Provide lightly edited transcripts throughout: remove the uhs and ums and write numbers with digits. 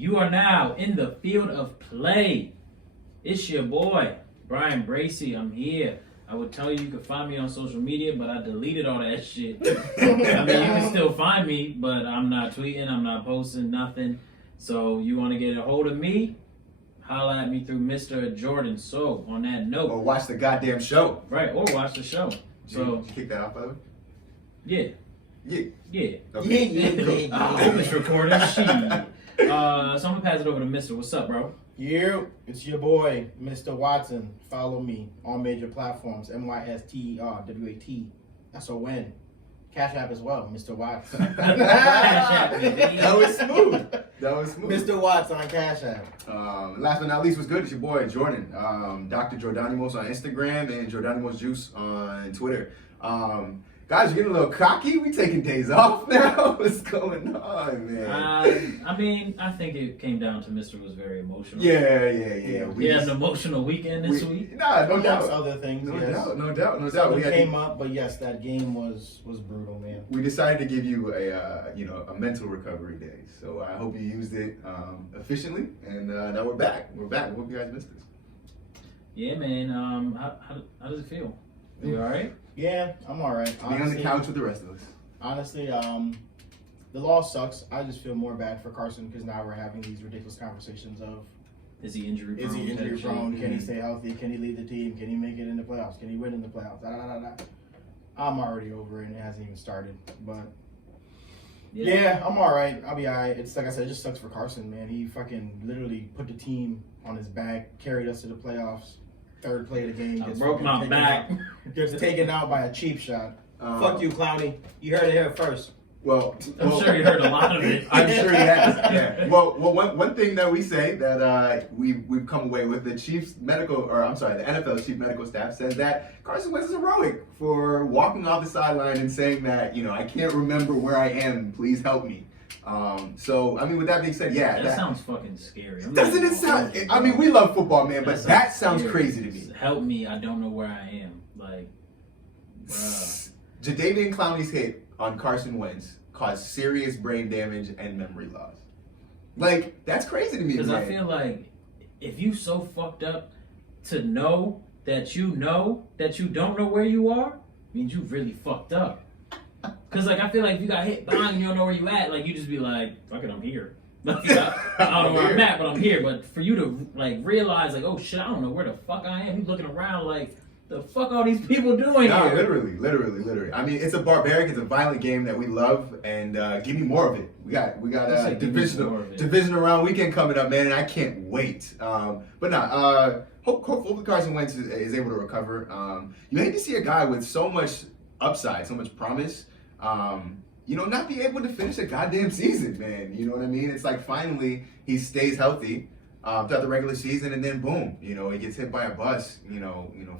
You are now in the field of play. It's your boy, Brian Bracy. I'm here. I would tell you can find me on social media, but I deleted all that shit. I mean, you can still find me, but I'm not tweeting, I'm not posting, nothing. So you want to get a hold of me? Holla at me through Mr. Jordan. So on that note, Or watch the goddamn show. right, or watch the show. So Did you kick that off, by the way? yeah, Yeah. yeah. Okay. I hope it's recording. Shit. So I'm gonna pass it over to Mr. What's up, bro? Yeah, it's your boy, Mr. Watson. Follow me on major platforms, MYSTERWAT. SON. Cash App as well, Mr. Watts. That was smooth. That was smooth. Mr. Watts on Cash App. Last but not least, what's good? It's your boy Jordan, Dr. Jordanimos on Instagram and Jordanimos Juice on Twitter. Guys, you're getting a little cocky. We taking days off now. What's going on, man? I mean, I think it came down to Mr. was very emotional. Yeah. We had an emotional weekend this week. Nah, no Amongst doubt. other things, No yes. doubt, no doubt. Something We had came up, but yes, that game was brutal, man. We decided to give you a mental recovery day. So I hope you used it efficiently, and now we're back. We're back. I hope you guys missed this. Yeah, man. How does it feel? Are you all right? Yeah, I'm all right. Being on the couch with the rest of us. Honestly, the loss sucks. I just feel more bad for Carson because now we're having these ridiculous conversations of Is he injury prone? is he injury type shit? prone? Can he stay healthy? Can he lead the team? Can he make it in the playoffs? Can he win in the playoffs? Da, da, da, da. I'm already over it and it hasn't even started. But yeah, I'm all right. I'll be all right. It's like I said, it just sucks for Carson, man. He fucking literally put the team on his back, carried us to the playoffs. Third play of the game. I Gets broke fucking my taken back. out. Gets taken out by a cheap shot. Fuck you, Clowney. You heard it here first. Well, I'm sure you heard a lot of it. I'm sure he has. Yeah. Well, one thing that we say that we've come away with the NFL's chief medical staff says that Carson Wentz is heroic for walking off the sideline and saying that I can't remember where I am. Please help me. So I mean, with that being said, yeah, that sounds fucking scary. Doesn't it sound? I mean, we love football, man, but that sounds crazy to me. Help me! I don't know where I am. Like, bruh. Jadeveon Clowney's hit on Carson Wentz caused serious brain damage and memory loss. Like, that's crazy to me, Because man. I feel like if you so fucked up to know that you don't know where you are, means you really fucked up. Because, like, I feel like if you got hit bang and you don't know where you at, like, you just be like, fuck it, I'm here. Like, I don't know where I'm at, but I'm here. But for you to, like, realize, like, oh, shit, I don't know where the fuck I am. You looking around like, the fuck all these people doing No, here? literally. I mean, it's a barbaric, it's a violent game that we love, and give me more of it. We got a divisional round weekend coming up, man, and I can't wait. Hopefully Carson Wentz is able to recover. You hate to see a guy with so much upside, so much promise, not be able to finish a goddamn season, man. You know what I mean? It's like finally he stays healthy throughout the regular season, and then boom, he gets hit by a bus.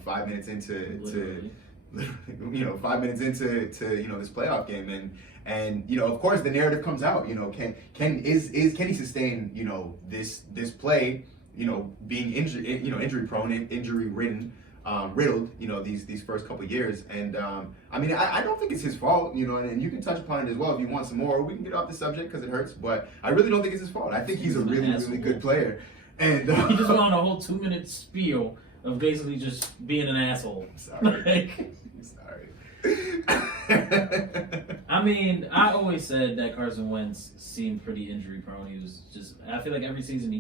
5 minutes into 5 minutes into this playoff game, and of course the narrative comes out. Can he sustain this play? Being injured, injury prone, injury ridden. Riddled, these first couple of years, and I mean, I don't think it's his fault, and you can touch upon it as well if you want some more. We can get off the subject because it hurts, but I really don't think it's his fault. I think he's a really, really good player, and he just went on a whole 2-minute spiel of basically just being an asshole. Sorry. I mean, I always said that Carson Wentz seemed pretty injury prone. He was I feel like every season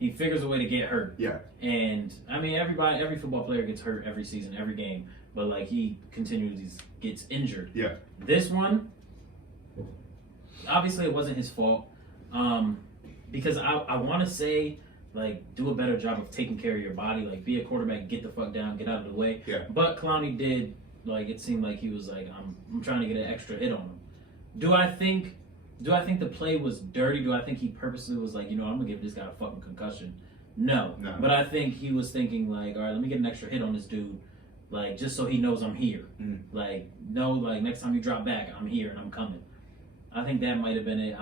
he figures a way to get hurt. Yeah. And I mean, every football player gets hurt every season, every game. But like he continually gets injured. Yeah. This one, obviously, it wasn't his fault. Because I want to say, like, do a better job of taking care of your body. Like, be a quarterback, get the fuck down, get out of the way. Yeah. But Clowney did. Like, it seemed like he was like, I'm trying to get an extra hit on him. Do I think the play was dirty? Do I think he purposely was like, I'm going to give this guy a fucking concussion? No. But I think he was thinking, like, all right, let me get an extra hit on this dude, like, just so he knows I'm here. Like, no, like, next time you drop back, I'm here and I'm coming. I think that might have been it.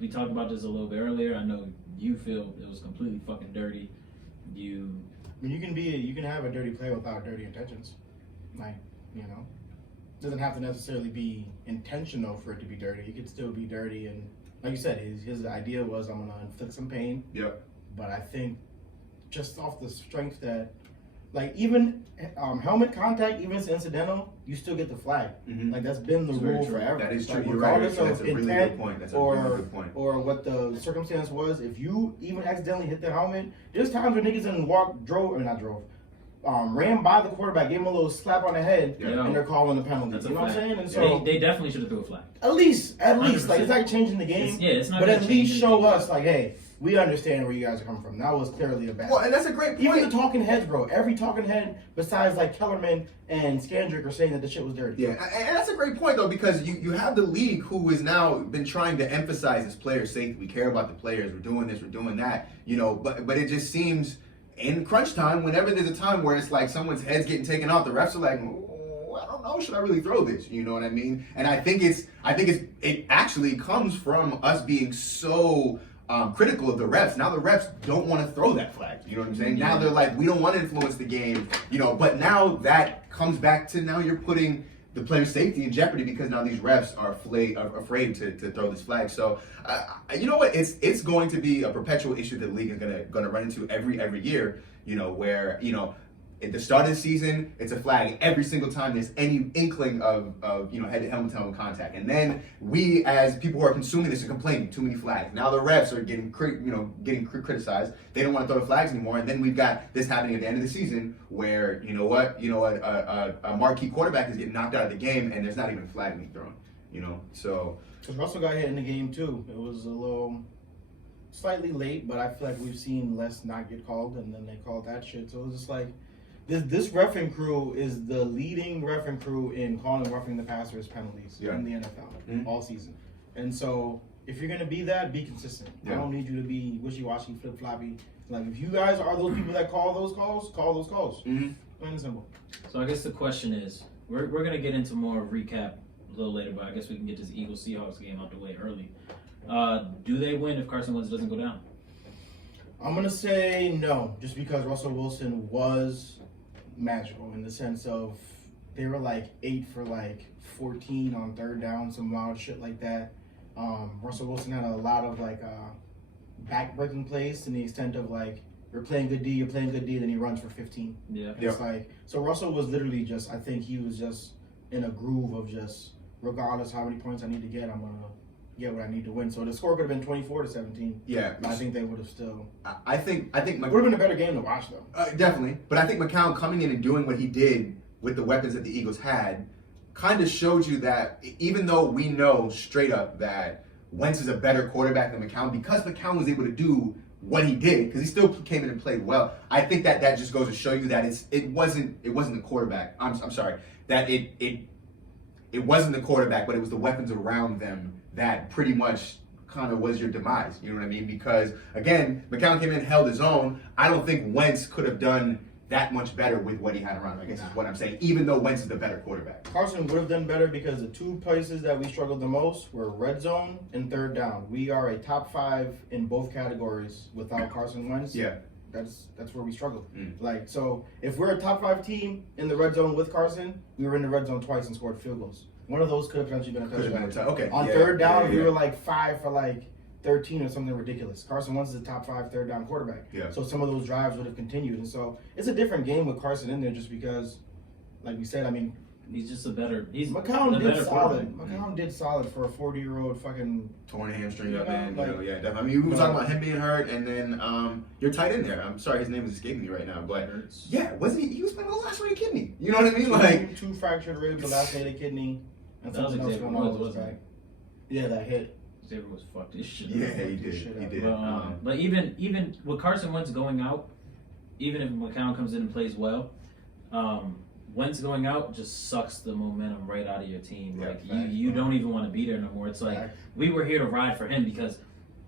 We talked about this a little bit earlier. I know you feel it was completely fucking dirty. I mean, you can have a dirty play without dirty intentions. Like, it doesn't have to necessarily be intentional for it to be dirty. It could still be dirty and like you said, his idea was I'm gonna inflict some pain. Yep. But I think just off the strength that, like, even helmet contact, even if it's incidental, you still get the flag. Mm-hmm. Like, that's been the rule forever. That is true. Like, You're right. regardless of That's a really intent good point. That's a or really good point. or what the circumstance was, if you even accidentally hit the helmet, there's times where niggas ran by the quarterback, gave him a little slap on the head, and they're calling the penalty. That's you know what I'm saying? And so so they definitely should have threw a flag. At least, 100%. like, it's not changing the game. It's not. But at least show us, like, hey, we understand where you guys are coming from. That was clearly a bad. Well, and that's a great point. Even the talking heads, bro. Every talking head besides like Kellerman and Skandrick are saying that the shit was dirty. Yeah, and that's a great point though, because you have the league who has now been trying to emphasize this player safety. We care about the players. We're doing this. We're doing that. You know, but it just seems in crunch time, whenever there's a time where it's like someone's head's getting taken off, the refs are like, I don't know, should I really throw this? You know what I mean? And I think it actually comes from us being so critical of the refs. Now the refs don't want to throw that flag. You know what I'm saying? Now they're like, we don't want to influence the game. You know, but now that comes back to now you're putting the player's safety in jeopardy because now these refs are afraid to throw this flag. So, you know what? It's going to be a perpetual issue that the league is gonna run into every year. You know, where at the start of the season, it's a flag every single time there's any inkling of head to helmet contact, and then we as people who are consuming this are complaining too many flags. Now the refs are getting criticized. They don't want to throw the flags anymore, and then we've got this happening at the end of the season where a marquee quarterback is getting knocked out of the game, and there's not even a flag being thrown. You know, so because Russell got hit in the game too. It was a little slightly late, but I feel like we've seen less not get called, and then they called that shit. So it was just like. This reffing crew is the leading reffing crew in calling roughing the passers penalties in the NFL all season. And so if you're going to be that, be consistent. I don't need you to be wishy-washy, flip-floppy. Like, if you guys are those people that call those calls, call those calls. Plain and simple. So I guess the question is, we're going to get into more recap a little later, but I guess we can get this Eagles-Seahawks game out the way early. Do they win if Carson Wentz doesn't go down? I'm going to say no, just because Russell Wilson was magical in the sense of they were like 8 for like 14 on third down, some wild shit like that. Russell Wilson had a lot of like back-breaking plays to the extent of like you're playing good D, then he runs for 15. Yeah. It's like so Russell was literally just I think he was just in a groove of just regardless how many points I need to get, I'm gonna get what I need to win. So the score could have been 24-17. Yeah, but I think they would have still. I think it would have been a better game to watch though. Definitely, but I think McCown coming in and doing what he did with the weapons that the Eagles had, kind of showed you that even though we know straight up that Wentz is a better quarterback than McCown, because McCown was able to do what he did, because he still came in and played well. I think that just goes to show you that it wasn't the quarterback. I'm sorry that it wasn't the quarterback, but it was the weapons around them that pretty much kind of was your demise. You know what I mean? Because, again, McCown came in and held his own. I don't think Wentz could have done that much better with what he had around him, I guess is what I'm saying, even though Wentz is the better quarterback. Carson would have done better because the two places that we struggled the most were red zone and third down. We are a top 5 in both categories without Carson Wentz. Yeah. That's where we struggled. Like, so if we're a top 5 team in the red zone with Carson, we were in the red zone twice and scored field goals. One of those could have potentially been a touchdown. Okay. On third down, we were like 5 for like 13 or something ridiculous. Carson Wentz is a top 5 third down quarterback. Yeah. So some of those drives would have continued. And so it's a different game with Carson in there just because, like we said, I mean, he's just a better. McCown did better solid. McCown did solid for a 40-year-old fucking torn hamstring up in. like, Yeah, definitely. I mean, we were talking about him being hurt, and then your tight end there. I'm sorry, his name is escaping me right now, but yeah, wasn't he? He was playing with a lacerated kidney. You know what I mean? Like two fractured ribs, a lacerated kidney, and that was something else Xavier going on Woods, with his wasn't back. Yeah, that hit. Xavier was fucked his shit. Yeah, he did. But even with Carson Wentz going out, even if McCown comes in and plays well, Wentz going out just sucks the momentum right out of your team. Yeah, like you don't even want to be there no more. It's like we were here to ride for him because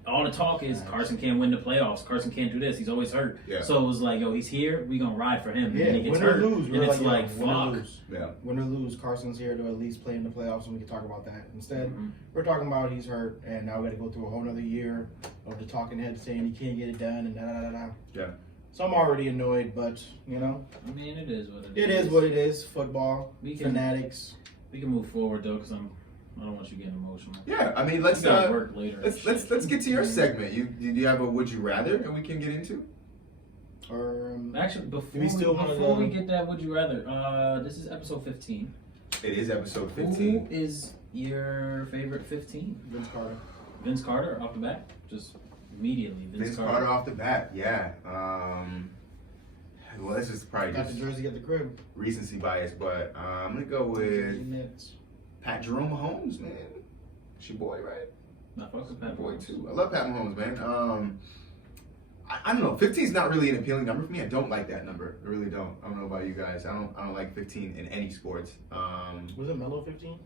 all the talk is Carson can't win the playoffs. Carson can't do this. He's always hurt. Yeah. So it was like, yo, he's here. We gonna ride for him. Yeah, and he gets win or hurt, lose. and it's like fuck. Win or lose, Carson's here to at least play in the playoffs, and we can talk about that. Instead, we're talking about he's hurt, and now we got to go through a whole other year of the talking head saying he can't get it done, and da da da da. Yeah. So I'm already annoyed, but you know, I mean, it is what it is. It is what it is. Football, We can fanatics. We can move forward though, because I don't want you getting emotional. Yeah, I mean, let's You gotta work later. let's get to your segment. Do you have a would you rather that we can get into? Or Actually, before we we get that, would you rather? This is episode 15. It is episode 15. Who is your favorite 15? Vince Carter. Vince Carter off the bat, just immediately. Vince Carter off the bat, yeah. Well, this is probably Got the just jersey at the crib. recency bias, but I'm gonna go with Nets. Pat Jerome Mahomes, man. It's your boy, right? I fuck with Pat Boy Mahomes. too. I love Pat Mahomes, man. I don't know. 15 is not really an appealing number for me. I don't like that number. I really don't. I don't know about you guys. I don't like 15 in any sports. Was it Melo 15?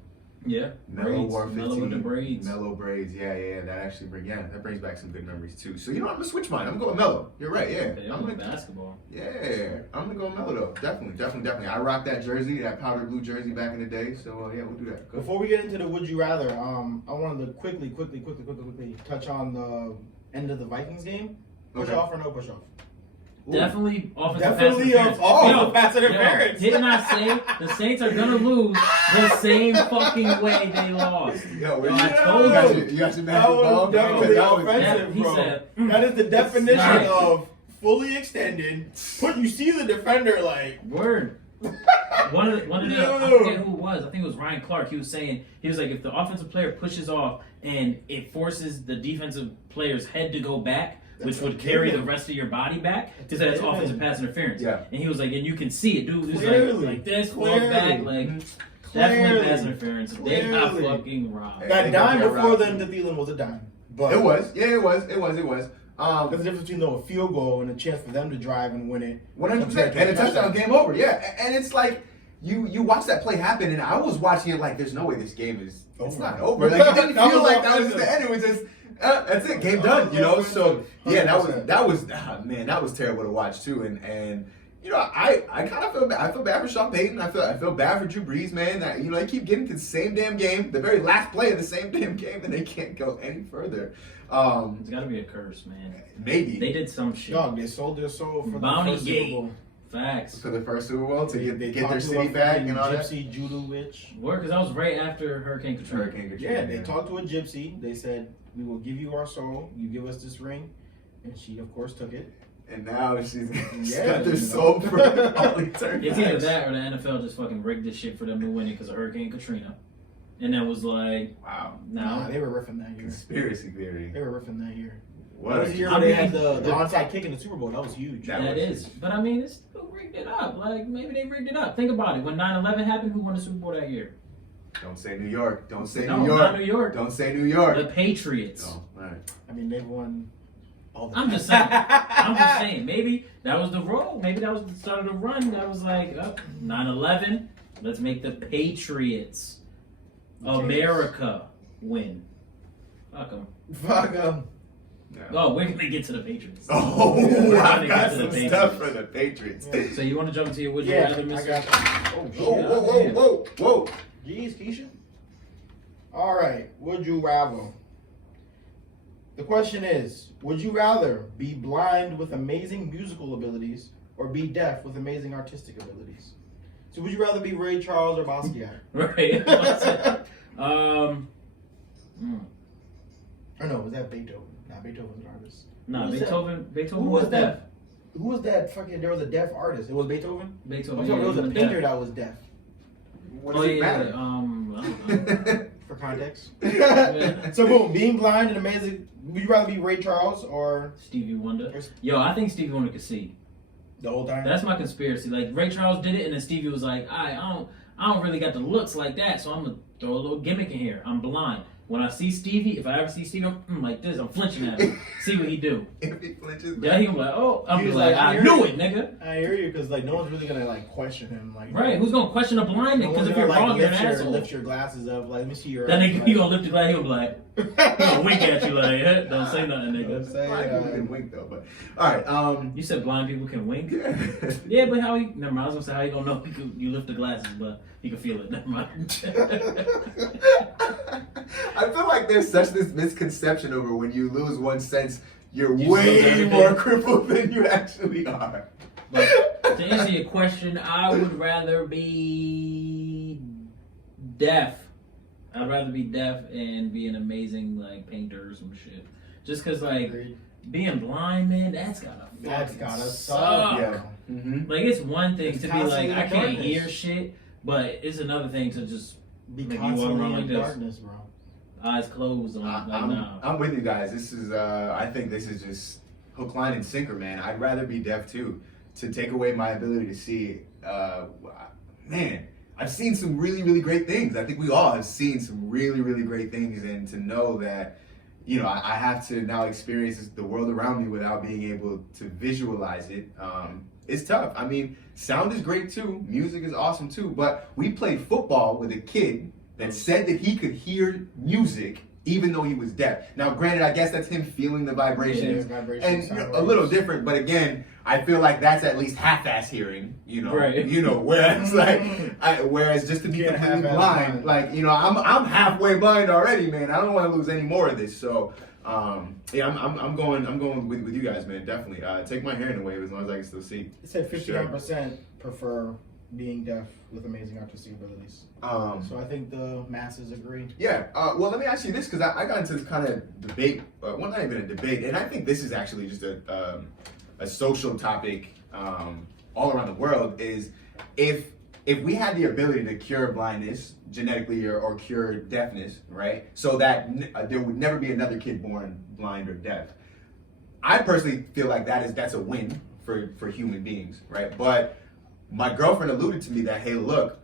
Yeah, Mellow braids. wore 15. Mellow with the braids. Mellow braids. Yeah. That actually that brings back some good memories too. So you know, I'm gonna switch mine. I'm gonna go Mellow. You're right. Yeah. Okay, I'm with gonna basketball. Yeah, I'm gonna go Mellow though. Definitely. I rocked that jersey, that powder blue jersey back in the day. So yeah, we'll do that. Go. Before we get into the would you rather, I wanted to quickly touch on the end of the Vikings game. Push Okay. off or no push off? Definitely offensive Definitely pass interference. offensive pass interference. Didn't I say the Saints are gonna lose the same fucking way they lost? Yo, I told you. You got your That was definitely That offensive, he bro. said, That is the definition Right. of fully extended. You see the defender like. Word. One of the I forget who it was. I think it was Ryan Clark. He was saying like if the offensive player pushes off and it forces the defensive player's head to go back, which would carry the rest of your body back, he said it's offensive pass interference. Yeah. And he was like, and you can see it, dude. It's Clearly. like this, fall Clearly. back, like definitely pass interference. They got fucking robbed. That They dime got before robbed. then to Thielen was a dime. But It was. Yeah, it was. There's a difference between a field goal and a chance for them to drive and win it. 100%. And a touchdown, game over. Yeah, and it's like you watch that play happen, and I was watching it like, there's no way this game is. It's not over. Like it didn't That feel was like that was the end. It was just. That's it, game done, you know. So yeah, that was man, that was terrible to watch too. And you know, I kind of feel bad. I feel bad for Sean Payton. I feel bad for Drew Brees, man. That you know they keep getting to the same damn game, the very last play of the same damn game, and they can't go any further. It's got to be a curse, man. Maybe They did some shit. Dog, they sold their soul for Bounty the first Gate. Super Bowl. Facts. for the first Super Bowl to They get talked their to city a back fucking and all that. gypsy judo witch. Word, because that was right after Hurricane Katrina. Hurricane Katrina. Yeah, they talked to a gypsy. They said, "We will give you our soul. You give us this ring," and she, of course, took it. And now she's Yeah, got their you soul for all eternity. It's either that or the NFL just fucking rigged this shit for them to win it because of Hurricane Katrina. And that was like, Wow. Nah, now. they were riffing that year. Conspiracy theory. They were riffing that year. What That was a- the year I where they mean, had the the- onside kick in the Super Bowl. That was huge. That That was- is. But I mean, it's still rigged it up. Like, maybe they rigged it up. Think about it. When 9/11 happened, who won the Super Bowl that year? Don't say New York. Don't say No, New York. not New York. Don't say New York. The Patriots. Oh, all right. I mean, they've won all the I'm just saying. I'm just saying. Maybe that was the roll. Maybe that was the start of the run. That was like, 9/11. Let's make the Patriots, America, win. Fuck them. Fuck them. Yeah. Oh, we're gonna get to the Patriots. Oh, We're I've gonna got get to some the stuff Patriots. for the Patriots. Yeah. So you want to jump into your would you Yeah, rather, I Mr. got that. Oh, shit. Whoa. Jeez, Keisha. All right, would you rather? The question is, would you rather be blind with amazing musical abilities or be deaf with amazing artistic abilities? So would you rather be Ray Charles or Basquiat? Right. Or no, was that Beethoven? Nah, Beethoven's an artist. No, Who was Beethoven Who was was deaf. that? Who was that fucking, there was a deaf artist. It was Beethoven? Beethoven. I'm sorry, there was a was painter deaf. that was deaf. What Oh does it yeah. matter? I don't know. For context. Yeah. So boom, being blind and amazing, would you rather be Ray Charles or Stevie Wonder. Yo, I think Stevie Wonder could see. the old time? That's my conspiracy. Like Ray Charles did it, and then Stevie was like, I don't really got the looks like that, so I'm gonna throw a little gimmick in here. I'm blind. When I see Stevie, if I ever see Stevie, I'm like this. I'm flinching at him. See what he do. If he flinches, Yeah, he gonna be like, oh, I'm He was like, like, I I hear knew you. it, nigga. I hear you, because like no one's really gonna like question him, like Right? Who's gonna question a blind no nigga? one's Because if gonna you're like wrong, you're an asshole. lift your glasses up, like let me see your. That nigga, like, he gonna lift his glass. He gonna be like, he gonna wink at you like, don't say nothing, Don't nigga. say, blind people can wink though. But all right. You said blind people can wink. Yeah. Yeah, but how he? Never mind. I was gonna say how you gonna know you lift the glasses, but he can feel it. Never mind. I feel like there's such this misconception over when you lose one sense, you're You lose way everything. more crippled than you actually are. But to answer your question, I would rather be deaf. I'd rather be deaf and be an amazing like painter or some shit. Just cause like Agreed. being blind, man, that's gotta suck. Yeah. Mm-hmm. Like it's one thing It's to be like constantly I in can't darkness. hear shit, but it's another thing to just Be Like, you walk constantly around like in this. darkness, bro. eyes closed. Nah. I'm with you guys. This is I think this is just hook, line, and sinker, man. I'd rather be deaf too. To take away my ability to see, man, I've seen some really, really great things. I think we all have seen some really, really great things, and to know that, you know, I have to now experience the world around me without being able to visualize it. It's tough. I mean, sound is great too. Music is awesome too. But we played football with a kid that said that he could hear music even though he was deaf. Now, granted, I guess that's him feeling the vibrations, and you know, a little different. But again, I feel like that's at least half-ass hearing. You know, Right. you know. Whereas whereas just to be Can't completely half-ass blind, blind. like you know, I'm halfway blind already, man. I don't want to lose any more of this. So. Yeah, I'm going with you guys, man. Definitely. Take my hearing away as long as I can still see. It said 51% prefer being deaf with amazing artistic abilities. So I think the masses agree. Yeah. Well, let me ask you this because I got into this kind of debate. Well, not even a debate, and I think this is actually just a social topic all around the world. Is if we had the ability to cure blindness genetically or cure deafness, right? So that there would never be another kid born blind or deaf. I personally feel like that's a win for human beings, right? But my girlfriend alluded to me that, hey, look,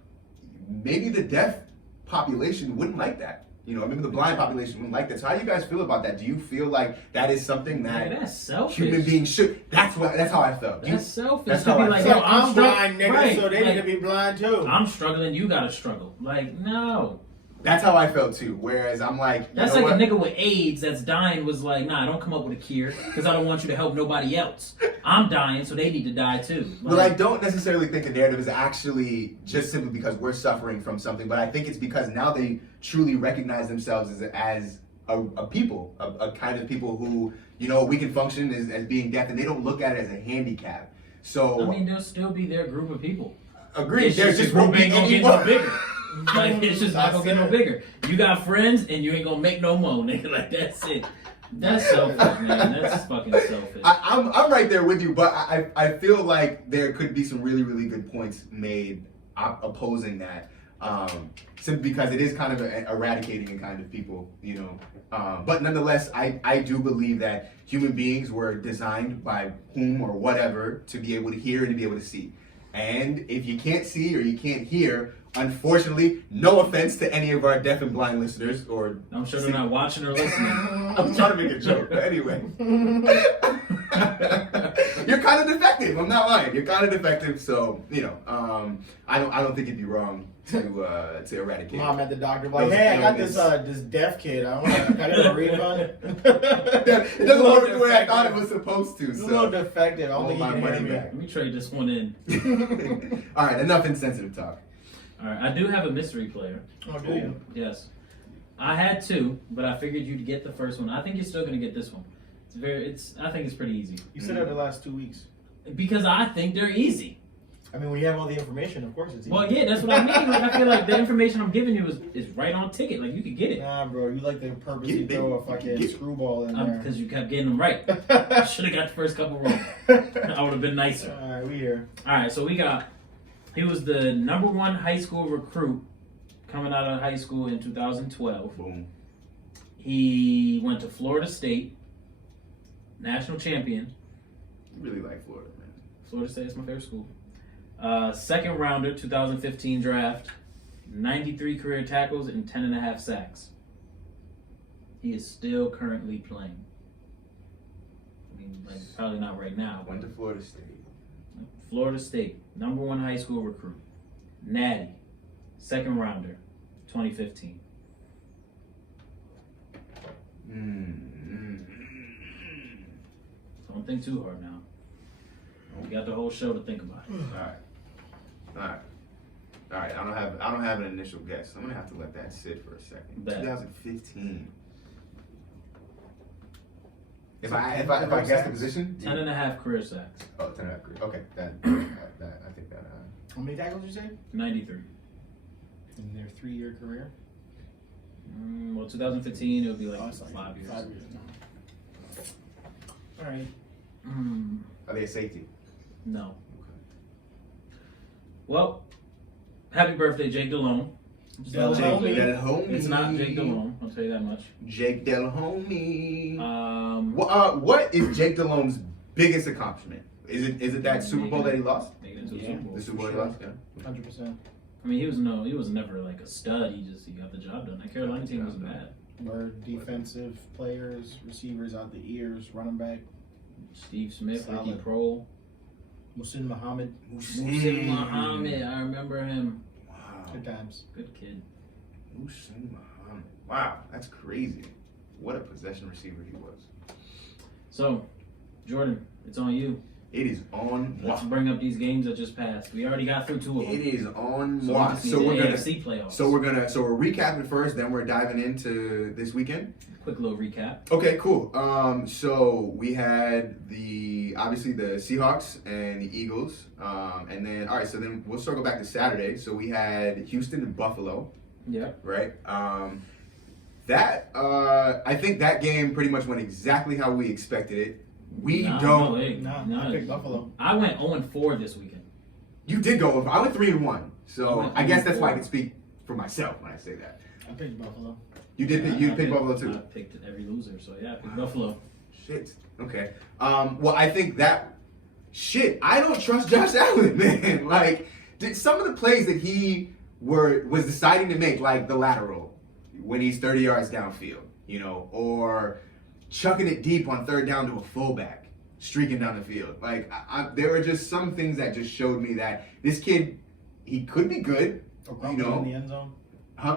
maybe the deaf population wouldn't like that. You know, maybe the blind population wouldn't like that. So how do you guys feel about that? Do you feel like that is something that Man, that's selfish. human beings should? That's how I felt. That's selfish. That's To how be I like, feel. So yo, I'm blind, nigga, right, so they like, need to be blind too. I'm struggling, you gotta struggle. Like, no. That's how I felt too. Whereas I'm like, you That's know like what? a nigga with AIDS that's dying was like, nah, don't come up with a cure because I don't want you to help nobody else. I'm dying, so they need to die too. Well, I don't necessarily think the narrative is actually just simply because we're suffering from something, but I think it's because now they truly recognize themselves as a people, a kind of people who, you know, we can function as being deaf, and they don't look at it as a handicap. So, I mean, there'll still be their group of people. agreed. It's There just won't be ain't gonna any get no more. bigger. Like, it's just not gonna get no That's it. bigger. You got friends and you ain't gonna make no more, nigga. Like, that's it. That's selfish, man. That's fucking selfish. I'm right there with you, but I feel like there could be some really, really good points made opposing that. Simply because it is kind of eradicating a kind of people, you know. But nonetheless, I do believe that human beings were designed by whom or whatever to be able to hear and to be able to see. And if you can't see or you can't hear, unfortunately, no offense to any of our deaf and blind listeners, or I'm sure they're not watching or listening. I'm trying to make a joke, but anyway. You're kind of defective. I'm not lying. You're kind of defective, so you know. I don't think it'd be wrong to eradicate. Mom at the doctor, like, Those hey, I got this ailments. this deaf kid. I got a refund. It doesn't work the way I thought it was supposed to. It's a little So, defective. I don't think my he can money hear me. back. Let me trade this one in. all right, enough insensitive talk. All right, I do have a mystery player. Oh, do you? Yes. I had two, but I figured you'd get the first one. I think you're still gonna get this one. I think it's pretty easy. You said that the last 2 weeks. Because I think they're easy. I mean, when you have all the information, of course it's easy. Well, yeah, that's what I mean. Like, I feel like the information I'm giving you is right on ticket. Like, you could get it. Nah, bro, you like to purposely Get it, throw a baby. fucking Get it. screwball in there. Because you kept getting them right. I should have got the first couple wrong. I would have been nicer. All right, we here. All right, so he was the #1 high school recruit coming out of high school in 2012. Boom. He went to Florida State, national champion. You really like Florida, man. Florida State is my favorite school. Second rounder, 2015 draft, 93 career tackles and 10.5 sacks. He is still currently playing. I mean, like, probably not right now. Went to Florida State. Florida State, #1 high school recruit, Natty, second rounder, 2015. Don't think too hard now. We got the whole show to think about. All right. I don't have an initial guess. I'm gonna have to let that sit for a second. Bet. 2015. If I guess the position, 10.5 career sacks, oh, 10 and a half career. Okay, that I think that. How many tackles did you say? 93. In their 3-year career? Well, 2015, it'll be like Oh, it's like 5 years. 5 years now. All right. Are they a safety? No. Well, happy birthday, Jake Delhomme. Del Jake Homie. Del Homie. It's not Jake Delhomme, I'll tell you that much. Jake Del Homie. Um, What is Jake Delhomme's biggest accomplishment? Is it that Super Bowl that he lost? Making it to the Yeah. Super Bowl. The Super Bowl he Sure. lost? Yeah. 100%. I mean, he was never like a stud. He got the job done. That Carolina team wasn't bad. Where defensive players, receivers out the ears, running back, Steve Smith, Ricky Solid. Prohl, Musin Muhammad. Musin Muhammad. I remember him. Wow. Good times. Good kid. Musin Muhammad. Wow, that's crazy. What a possession receiver he was. So, Jordan, it's on you. It is on Let's moi. bring up these games that just passed. We already got through 2 of them. It is on So, moi. we just need So the we're gonna AFC playoffs. so we're recapping first, then we're diving into this weekend. Quick little recap. Okay, cool. So we had obviously the Seahawks and the Eagles, and then all right. So then we'll circle back to Saturday. So we had Houston and Buffalo, Yep. right? I think that game pretty much went exactly how we expected it. We don't. I picked Buffalo. I went 0-4 this weekend. You did go. I went 3-1. So You went I guess that's why I 3-4. can speak for myself when I say that. I picked Buffalo. You did. I You picked picked- Buffalo I too. picked every loser, so yeah, I picked Buffalo. Shit. Okay. Well, I think that shit. I don't trust Josh Allen, man. Like, some of the plays that he was deciding to make, like the lateral when he's 30 yards downfield, or chucking it deep on third down to a fullback, streaking down the field. Like, there were just some things that just showed me that this kid, he could be good. Or crumping in the end zone.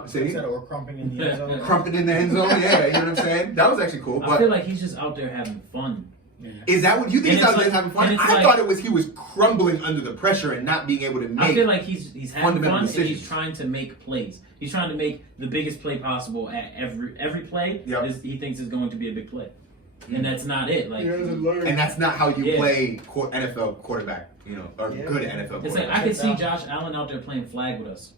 Say Instead of or crumping in the end zone. crumping in the end zone. Yeah, you know what I'm saying? That was actually cool. I But feel like he's just out there having fun. Yeah. is that what you think? And He's out it's there like- having fun. and it's I like- thought it was he was crumbling under the pressure and not being able to I make. feel like he's having fundamental fun and decisions. he's trying to make plays. He's trying to make the biggest play possible at every play. Yep. He thinks is going to be a big play, and that's not it. Like And that's not how you Yeah. play NFL quarterback, or Yeah. good NFL it's like quarterback. I could see Check Josh Allen out there playing flag with us.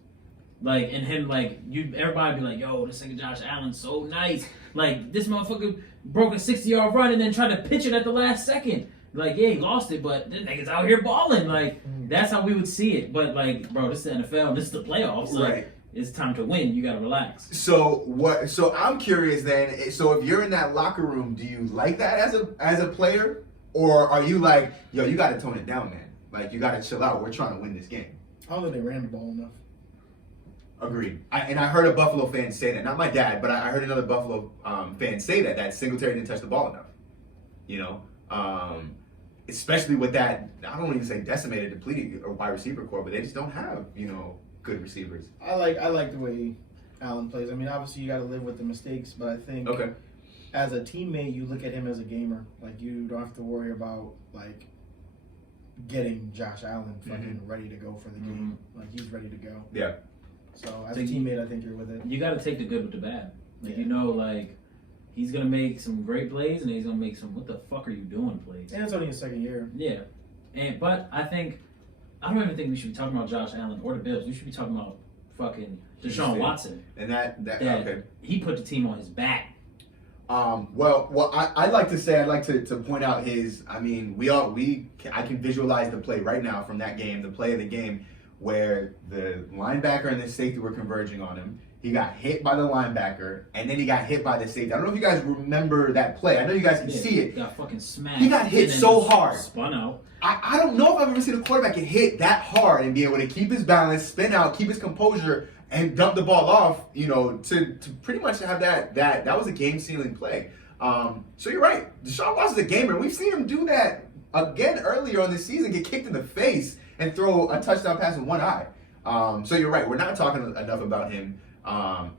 Like, and him, like, everybody be like, yo, this nigga Josh Allen's so nice. Like, this motherfucker broke a 60-yard run and then tried to pitch it at the last second. Like, yeah, he lost it, but this nigga's out here balling. Like, that's how we would see it. But, like, bro, this is the NFL. This is the playoffs. Like, Right. it's time to win. You got to relax. So what? So I'm curious then. So if you're in that locker room, do you like that as a player, or are you like, yo, you got to tone it down, man? Like, you got to chill out. We're trying to win this game. I don't think they ran the ball enough. Agreed. And I heard a Buffalo fan say that. Not my dad, but I heard another Buffalo fan say that Singletary didn't touch the ball enough. Especially with that, I don't even say decimated, depleted or wide receiver core, but they just don't have, good receivers. I like the way Allen plays. I mean, obviously you got to live with the mistakes, but I think Okay. as a teammate, you look at him as a gamer. Like, you don't have to worry about like getting Josh Allen fucking ready to go for the game. Like, he's ready to go. Yeah. So as So a teammate, I think you're with it. You got to take the good with the bad. Like, Yeah. like, he's going to make some great plays, and he's going to make some, what the fuck are you doing plays. And it's only his second year. Yeah. But I don't even think we should be talking about Josh Allen or the Bills. We should be talking about fucking Deshaun Watson. And that That okay. he put the team on his back. I'd like to point out his. I mean, I can visualize the play right now from that game, the play of the game, where the linebacker and the safety were converging on him. He got hit by the linebacker, and then he got hit by the safety. I don't know if you guys remember that play. I know you guys can see it. He got fucking smashed. He got hit and then so just hpretty Spun out. I don't know if I've ever seen a quarterback get hit that hard and be able to keep his balance, spin out, keep his composure, and dump the ball off. To pretty much have that was a game-sealing play. So you're right. Deshaun Watson's a gamer. We've seen him do that again earlier on this season, get kicked in the face and throw a touchdown pass with one eye. So you're right. We're not talking enough about him.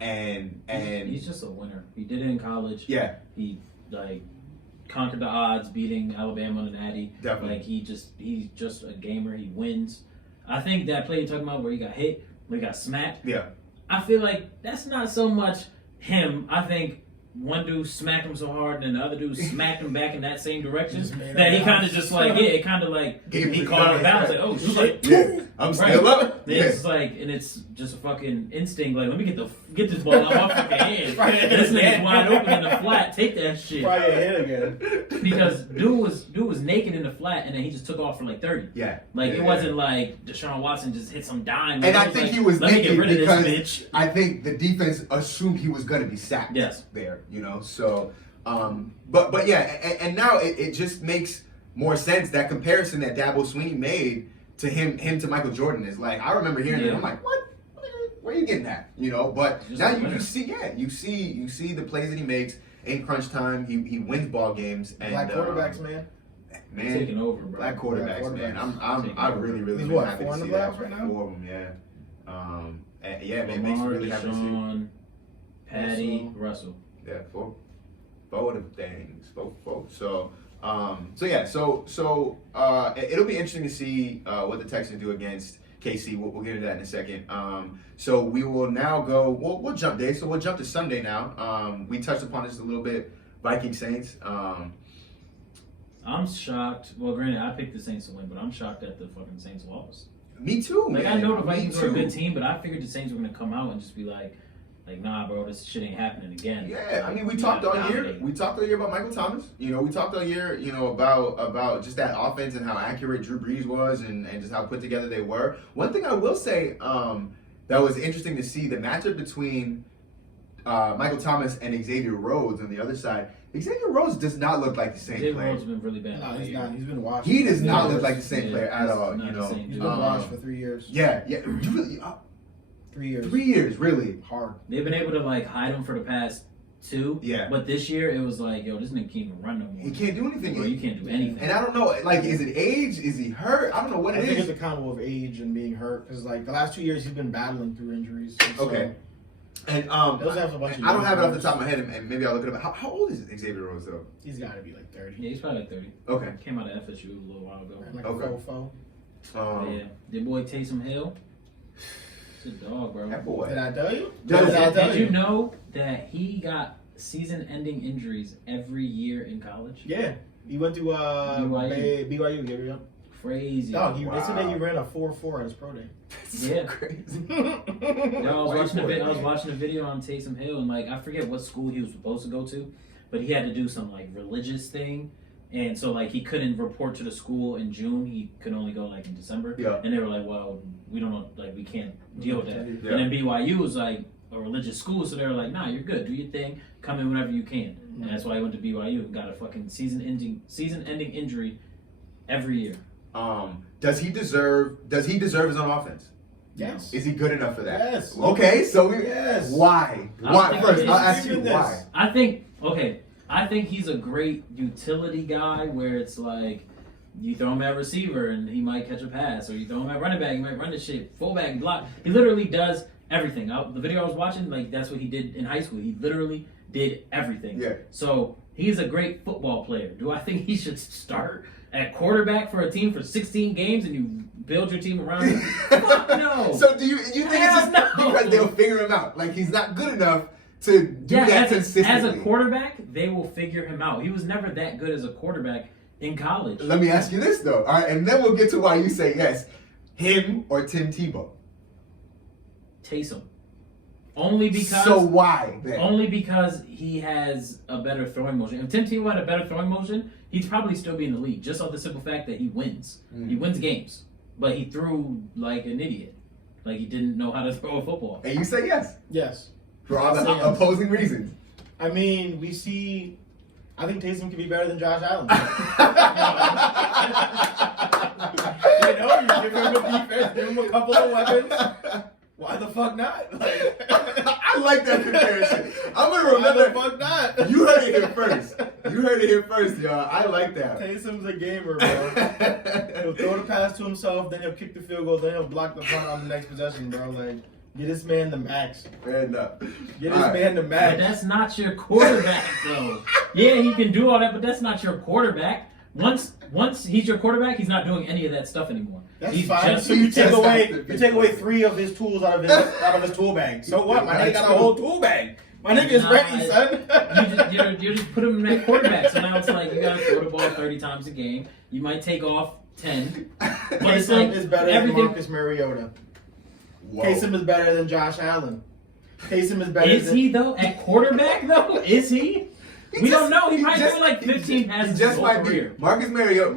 And He's just a winner. He did it in college. yeah, He conquered the odds, beating Alabama in the Natty. definitely. Like he's just a gamer. He wins. I think that play you're talking about where he got hit, where he got smacked. Yeah. I feel like that's not so much him. I think one dude smacked him so hard, and then the other dude smacked him back in that same direction Just made that he him kind of bounce. just like, yeah, it kind of like he caught out of balance, like, oh shit. Yeah. I'm still up. Yeah. It's like, and it's just a fucking instinct. Like, let me get this ball out of my fucking hand. This nigga's wide open in the flat. Take that shit. Try your head again. Because dude was naked in the flat, and then he just took off for like 30. Yeah. Like Yeah, it wasn't like Deshaun Watson just hit some dime. And It I was think like, he was let me naked get rid of because this bitch. I think the defense assumed he was going to be sacked. Yes. There, So, but yeah, and now it just makes more sense. That comparison that Dabo Swinney made to him to Michael Jordan is like, I remember hearing it. I'm like, what? Where are you getting that? But Just now a winner. you see the plays that he makes in crunch time. He wins ball games. And Black quarterbacks, man. He's taking over, bro. Black quarterbacks, man. I'm really He's been what, happy 4 to in the see that. playoffs right now? 4 of them, yeah. And yeah, man, it makes me Lamar, really happy to see. Deshaun, Patty, Russell. Yeah, four of them things. Four. So it'll be interesting to see what the Texans do against KC. We'll get into that in a second. So we will now go. We'll jump day. So we'll jump to Sunday now. We touched upon this a little bit. Vikings Saints. I'm shocked. Well, granted, I picked the Saints to win, but I'm shocked that the fucking Saints lost. Me too. Like, man. I know the Me Vikings were a too. good team, but I figured the Saints were going to come out and just be like, nah, bro, this shit ain't happening again. Yeah, I mean, we talked all year. Dominate. We talked all year about Michael Thomas. We talked all year, about just that offense and how accurate Drew Brees was, and just how put together they were. One thing I will say that was interesting to see, the matchup between Michael Thomas and Xavier Rhodes on the other side. Xavier Rhodes does not look like the same Xavier player. Rhodes has been really bad. No, all he's year. not. He's been washed. He does not Yeah. look like the same Yeah, player at he's all. not the same He's dude. been washed for 3 years. Yeah. You really, 3 years. 3 years, really. Hard. They've been able to, like, hide him for the past 2. Yeah. But this year, it was like, yo, this nigga can't even run no more. He can't do anything. Bro, you can't do anything. And I don't know, like, is it age? Is he hurt? I don't know what I it think is. it's a combo of age and being hurt because, like, the last 2 years he's been battling through injuries. So Okay. And They also have a bunch of I don't have it off the young top of my head, and maybe I'll look it up. How old is Xavier Rhodes though? he's got to be like 30. Yeah, he's probably like 30. Okay. Came out of FSU a little while ago. Like Okay. a fofo. Yeah. Your boy Taysom Hill. It's a dog, bro. That boy. Did I tell you? Did Did I tell Did you know that he got season-ending injuries every year in college? Yeah. He went to BYU. Gabriel. Crazy. Dog, they said that Wow. he ran a 4.4 at his pro day. Yeah. Crazy. Yeah, I was White watching a video on Taysom Hill, and like I forget what school he was supposed to go to, but he had to do some like religious thing, and so like he couldn't report to the school in June. He could only go like in December. Yeah. And they were like, well, we don't know, like we can't deal with that. Yeah. And then BYU was like a religious school, so they were like, nah, you're good. Do your thing. Come in whenever you can. And that's why he went to BYU and got a fucking season-ending injury every year. Does he deserve his own offense? Yes. Is he good enough for that? Yes. Okay, so Yes. why? I Why think first? it is. I'll ask you This. why. I think he's a great utility guy where it's like you throw him at receiver and he might catch a pass, or you throw him at running back, he might run the shit, fullback, block. He literally does everything. The video I was watching, like that's what he did in high school. He literally did everything. Yeah. So he's a great football player. Do I think he should start at quarterback for a team for 16 games and you build your team around him? Fuck no. So do you think it's just Hell no. because they'll figure him out? Like he's not good enough to do that consistently. As a quarterback, they will figure him out. He was never that good as a quarterback in college. Let me ask you this though, all right, and then we'll get to why you say yes. Him or Tim Tebow? Taysom. Only because So why then? Only because he has a better throwing motion. If Tim Tebow had a better throwing motion, he'd probably still be in the league. Just off the simple fact that he wins. He wins games. But he threw like an idiot. Like he didn't know how to throw a football. And you say yes Yes. for all the Yes. opposing reasons. I mean, I think Taysom could be better than Josh Allen. You give him a defense, give him a couple of weapons. Why the fuck not? I like that comparison. I'm gonna Why the remember. fuck not? You heard it here first. Y'all. I like that. Taysom's a gamer, bro. He'll throw the pass to himself, then he'll kick the field goal, then he'll block the punt on the next possession, bro. Like, get this man the max. Fair enough. Get All this right. man the But max. that's not your quarterback, though. Yeah, he can do all that, but that's not your quarterback. Once he's your quarterback, he's not doing any of that stuff anymore. That's He's fine. just- So you take just away have to you take away 3 of his tools out of his tool bag. So what? My nigga got a whole tool bag. My nigga's ready, son. you just put him in that quarterback. So now it's like you gotta throw the ball 30 times a game. You might take off 10. But it's like is better than Marcus Mariota. Whoa. Taysom is better than Josh Allen. Taysom is better. Is he though at quarterback though? Is he? We don't know. He might do like 15 passes his whole career. Marcus Mariota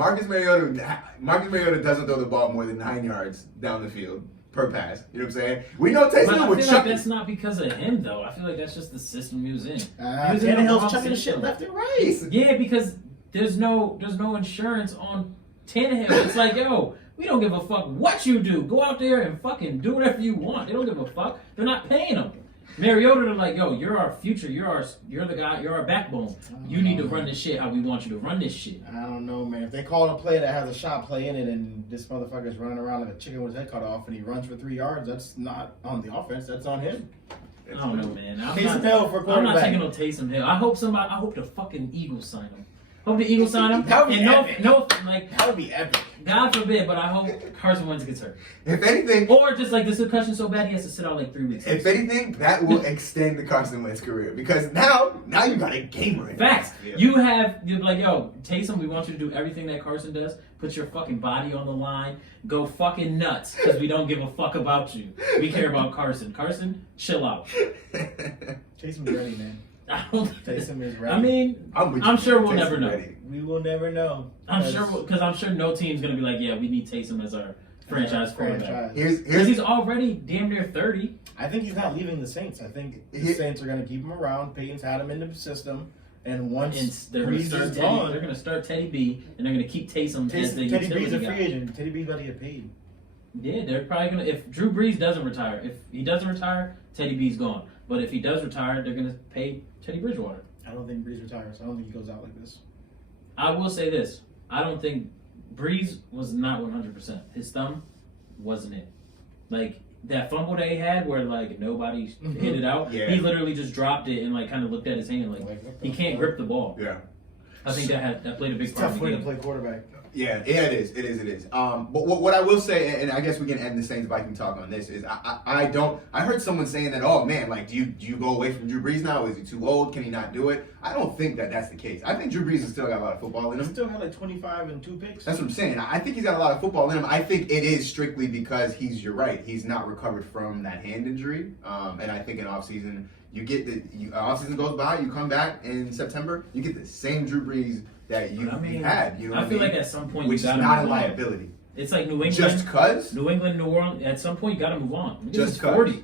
doesn't throw the ball more than 9 yards down the field per pass. You know what I'm saying? We know Taysom But I would feel chuck like that's not because of him though. I feel like that's just the system he was in. He was in the Tannehill's wrong chucking the system. shit left and right. Yeah, because there's no insurance on Tannehill. It's like, yo, we don't give a fuck what you do. Go out there and fucking do whatever you want. They don't give a fuck. They're not paying him. Mariota, they're like, yo, you're our future. You're the guy. You're our backbone. You need to run this shit how we want you to run this shit. I don't know, man. If they call a play that has a shot play in it and this motherfucker's running around like a chicken with his head cut off and he runs for 3 yards, that's not on the offense. That's on him. I don't know, man. Taysom Hill for quarterback. I'm not taking no Taysom Hill. I hope the fucking Eagles sign him. Hope the Eagles sign him. That would be and epic. that would be epic. God forbid, but I hope Carson Wentz gets hurt. If anything, Or just like this concussion so bad he has to sit out like 3 weeks. if anything, that will extend the Carson Wentz career because now you got a gamer. In Facts. Yeah. You're like, yo, Taysom, we want you to do everything that Carson does. Put your fucking body on the line. Go fucking nuts because we don't give a fuck about you. We care about Carson. Carson, chill out. Taysom's ready, man. Taysom is ready. I mean, I'm sure we'll Taysom never know. ready. We will never know. I'm sure no team's gonna be like, yeah, we need Taysom as our franchise quarterback. Because Here's he's already damn near 30. I think he's not leaving the Saints. I think the Saints are going to keep him around. Peyton's had him in the system, and once They're gonna Breeze start is gone, They're gonna start Teddy B, and they're gonna keep Taysom as the Teddy B utility is a guy. free agent. Teddy B's about to get paid. Yeah, they're probably gonna. If Drew Brees doesn't retire, if he doesn't retire, Teddy B's gone. But if he does retire, they're gonna pay Teddy Bridgewater. I don't think Breeze retires. I don't think he goes out like this. I will say this: I don't think Breeze was not 100%. His thumb wasn't it. Like that fumble that he had, where like nobody hit it out. Yeah. He literally just dropped it and like kind of looked at his hand like he can't grip the ball. Yeah. I think that played a big It's part. tough of way the to game. play quarterback. Yeah, it is. But what I will say, and I guess we can end the Saints Viking talk on this, is I heard someone saying that, oh man, like do you go away from Drew Brees now? Is he too old? Can he not do it? I don't think that's the case. I think Drew Brees has still got a lot of football in He him. still had like 25 and 2 picks. That's what I'm saying. I think he's got a lot of football in him. I think it is strictly because you're right, he's not recovered from that hand injury. And I think in offseason, offseason goes by, you come back in September, you get the same Drew Brees that you had. You know I feel like at some point which you is gotta not a move on. liability. It's like New England. Just cause? New England, New Orleans. At some point, you gotta move on. This Just is 'cause. 40.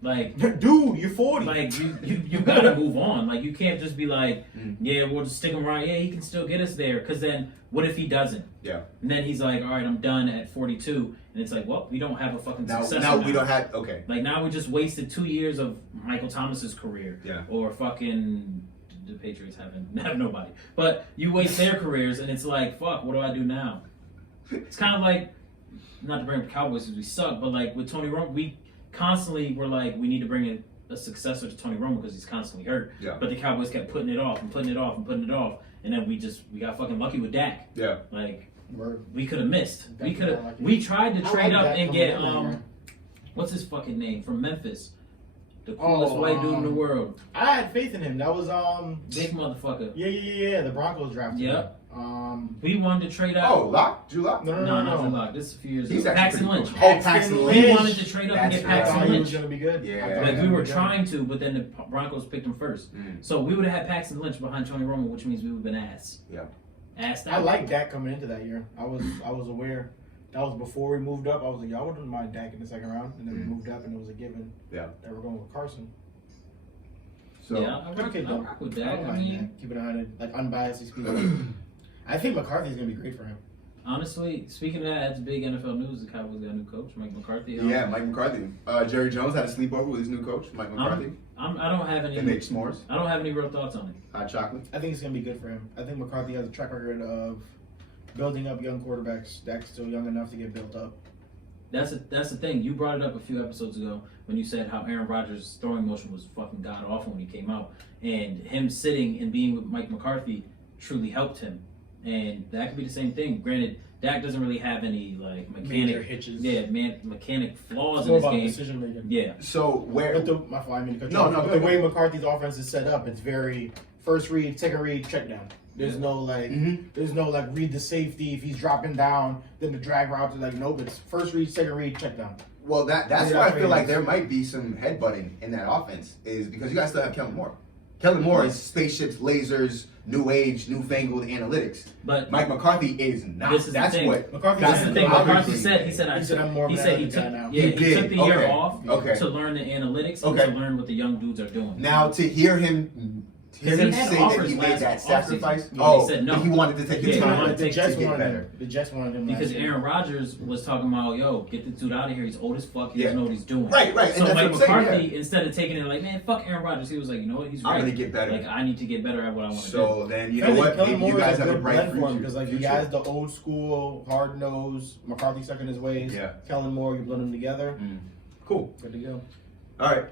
Like, Dude, you're 40. like you gotta move on. Like, you can't just be like, yeah, we'll just stick him around. Yeah, he can still get us there. Because then, what if he doesn't? Yeah. And then he's like, all right, I'm done at 42. And it's like, well, we don't have a fucking successor Now we don't have. Okay. Like, now we just wasted 2 years of Michael Thomas's career. Yeah. Or fucking the Patriots have nobody. But you waste their careers, and it's like, fuck, what do I do now? It's kind of like, not to bring up Cowboys because we suck, but like with Tony Romo, we constantly were like, we need to bring in a successor to Tony Romo because he's constantly hurt. Yeah. But the Cowboys kept putting it off and putting it off and putting it off, and then we got fucking lucky with Dak. Yeah. Like Word. we could have missed. Definitely We tried to trade up Dak and coming get in there. what's his fucking name from Memphis, the coolest white dude in the world, I had faith in him. That was big motherfucker. Yeah. The Broncos drafted him. Yep. We wanted to trade up. Oh, Lock? Drew Lock? No. not Lock. This is a few years He's ago. actually Paxton pretty Lynch. cool. Oh, Paxton Lynch. We Lynch. wanted to trade up and That's get right. I thought Paxton he was Lynch. going to be good. Yeah. I thought Like he we was were gonna be good. trying to, but then the Broncos picked him first. So we would have had Paxton Lynch behind Tony Romo, which means we would have been ass. Yeah. Assed I out. like Dak coming into that year. I was aware. That was before we moved up. I was like, y'all wouldn't mind Dak in the second round. And then we moved up, and it was a given Yeah. that we're going with Carson. So Yeah, I rock with that. I don't mind mean, Dak. Keep it on it. Like, unbiased speaking. I think McCarthy's going to be great for him. honestly, speaking of that, that's big NFL news. The Cowboys got a new coach, Mike McCarthy. Yeah, Mike McCarthy. Jerry Jones had a sleepover with his new coach, Mike McCarthy. I don't have any. They made s'mores, I don't have any real thoughts on it. hot chocolate. I think it's going to be good for him. I think McCarthy has a track record of building up young quarterbacks. Dak's still young enough to get built up. That's the thing. You brought it up a few episodes ago when you said how Aaron Rodgers' throwing motion was fucking god awful when he came out, and him sitting and being with Mike McCarthy truly helped him. and that could be the same thing. Granted, Dak doesn't really have any like Major hitches. mechanic flaws It's in more his about game. decision making. Yeah. So where? But my fault, I mean, No, the way McCarthy's offense is set up, it's very first read, second read, check down. There's no like, read the safety if he's dropping down, then the drag route is like, nope, it's first read, second read, check down. Well, that's Yeah, why I feel like trainers. there might be some headbutting in that offense, is because you guys still have Kellen Moore. Kellen Moore is spaceships, lasers, new age, newfangled analytics. But Mike McCarthy is not. This is the That's thing. what. McCarthy that's that's the thing. obviously- McCarthy said he said I'm more he of an said he analytic took guy now. yeah, He he did. took the year Okay. off Okay. to learn the analytics Okay. and to learn what the young dudes are doing. Now to hear him He had say that offers he made last that offseason. sacrifice. Yeah, he said no. He wanted to take the Yeah, he time wanted The to Jets get wanted better. him. The Jets wanted him Because last year. Aaron Rodgers was talking about, yo, get the dude out of here. He's old as fuck. He doesn't know what he's doing. Right. And So that's Mike what I'm saying, McCarthy, instead of taking it like, man, fuck Aaron Rodgers, he was like, you know what, he's right. I'm gonna get better. Like, I need to get better at what I want to do. So then, you know what? Kellen Maybe Moore you is guys have a good bright blend for him future. because like he has the old school hard nose, McCarthy stuck in his ways. Yeah. Kellen Moore, you blend them together. Cool. Good to go. All right.